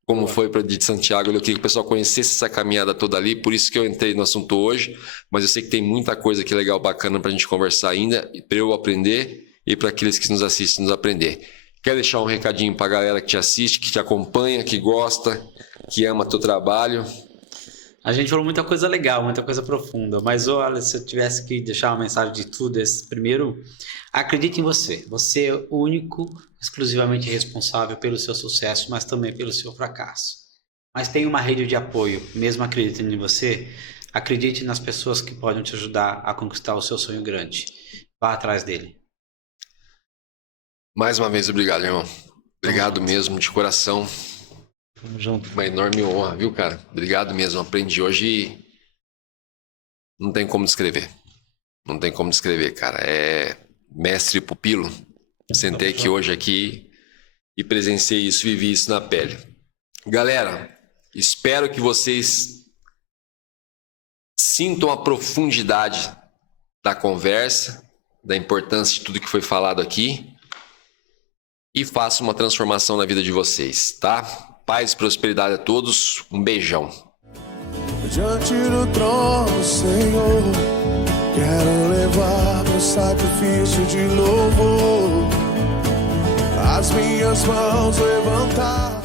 como foi para de Santiago. Eu queria que o pessoal conhecesse essa caminhada toda ali, por isso que eu entrei no assunto hoje, mas eu sei que tem muita coisa aqui legal, bacana para a gente conversar ainda, para eu aprender e para aqueles que nos assistem nos aprender. Quer deixar um recadinho para a galera que te assiste, que te acompanha, que gosta, que ama teu trabalho? A gente falou muita coisa legal, muita coisa profunda, mas olha, se eu tivesse que deixar uma mensagem de tudo, primeiro, acredite em você. Você é o único, exclusivamente responsável pelo seu sucesso, mas também pelo seu fracasso. Mas tem uma rede de apoio, mesmo acreditando em você, acredite nas pessoas que podem te ajudar a conquistar o seu sonho grande. Vá atrás dele. Mais uma vez, obrigado, irmão. Obrigado mesmo, de coração. Tamo junto. Uma enorme honra, viu, cara? Obrigado mesmo. Aprendi hoje e não tem como descrever. Não tem como descrever, cara. É mestre e pupilo. Sentei aqui hoje e presenciei isso, vivi isso na pele. Galera, espero que vocês sintam a profundidade da conversa, da importância de tudo que foi falado aqui e façam uma transformação na vida de vocês, tá? Paz e prosperidade a todos. Um beijão. Diante do trono, Senhor, quero levar meu sacrifício de louvor, as minhas mãos levantar.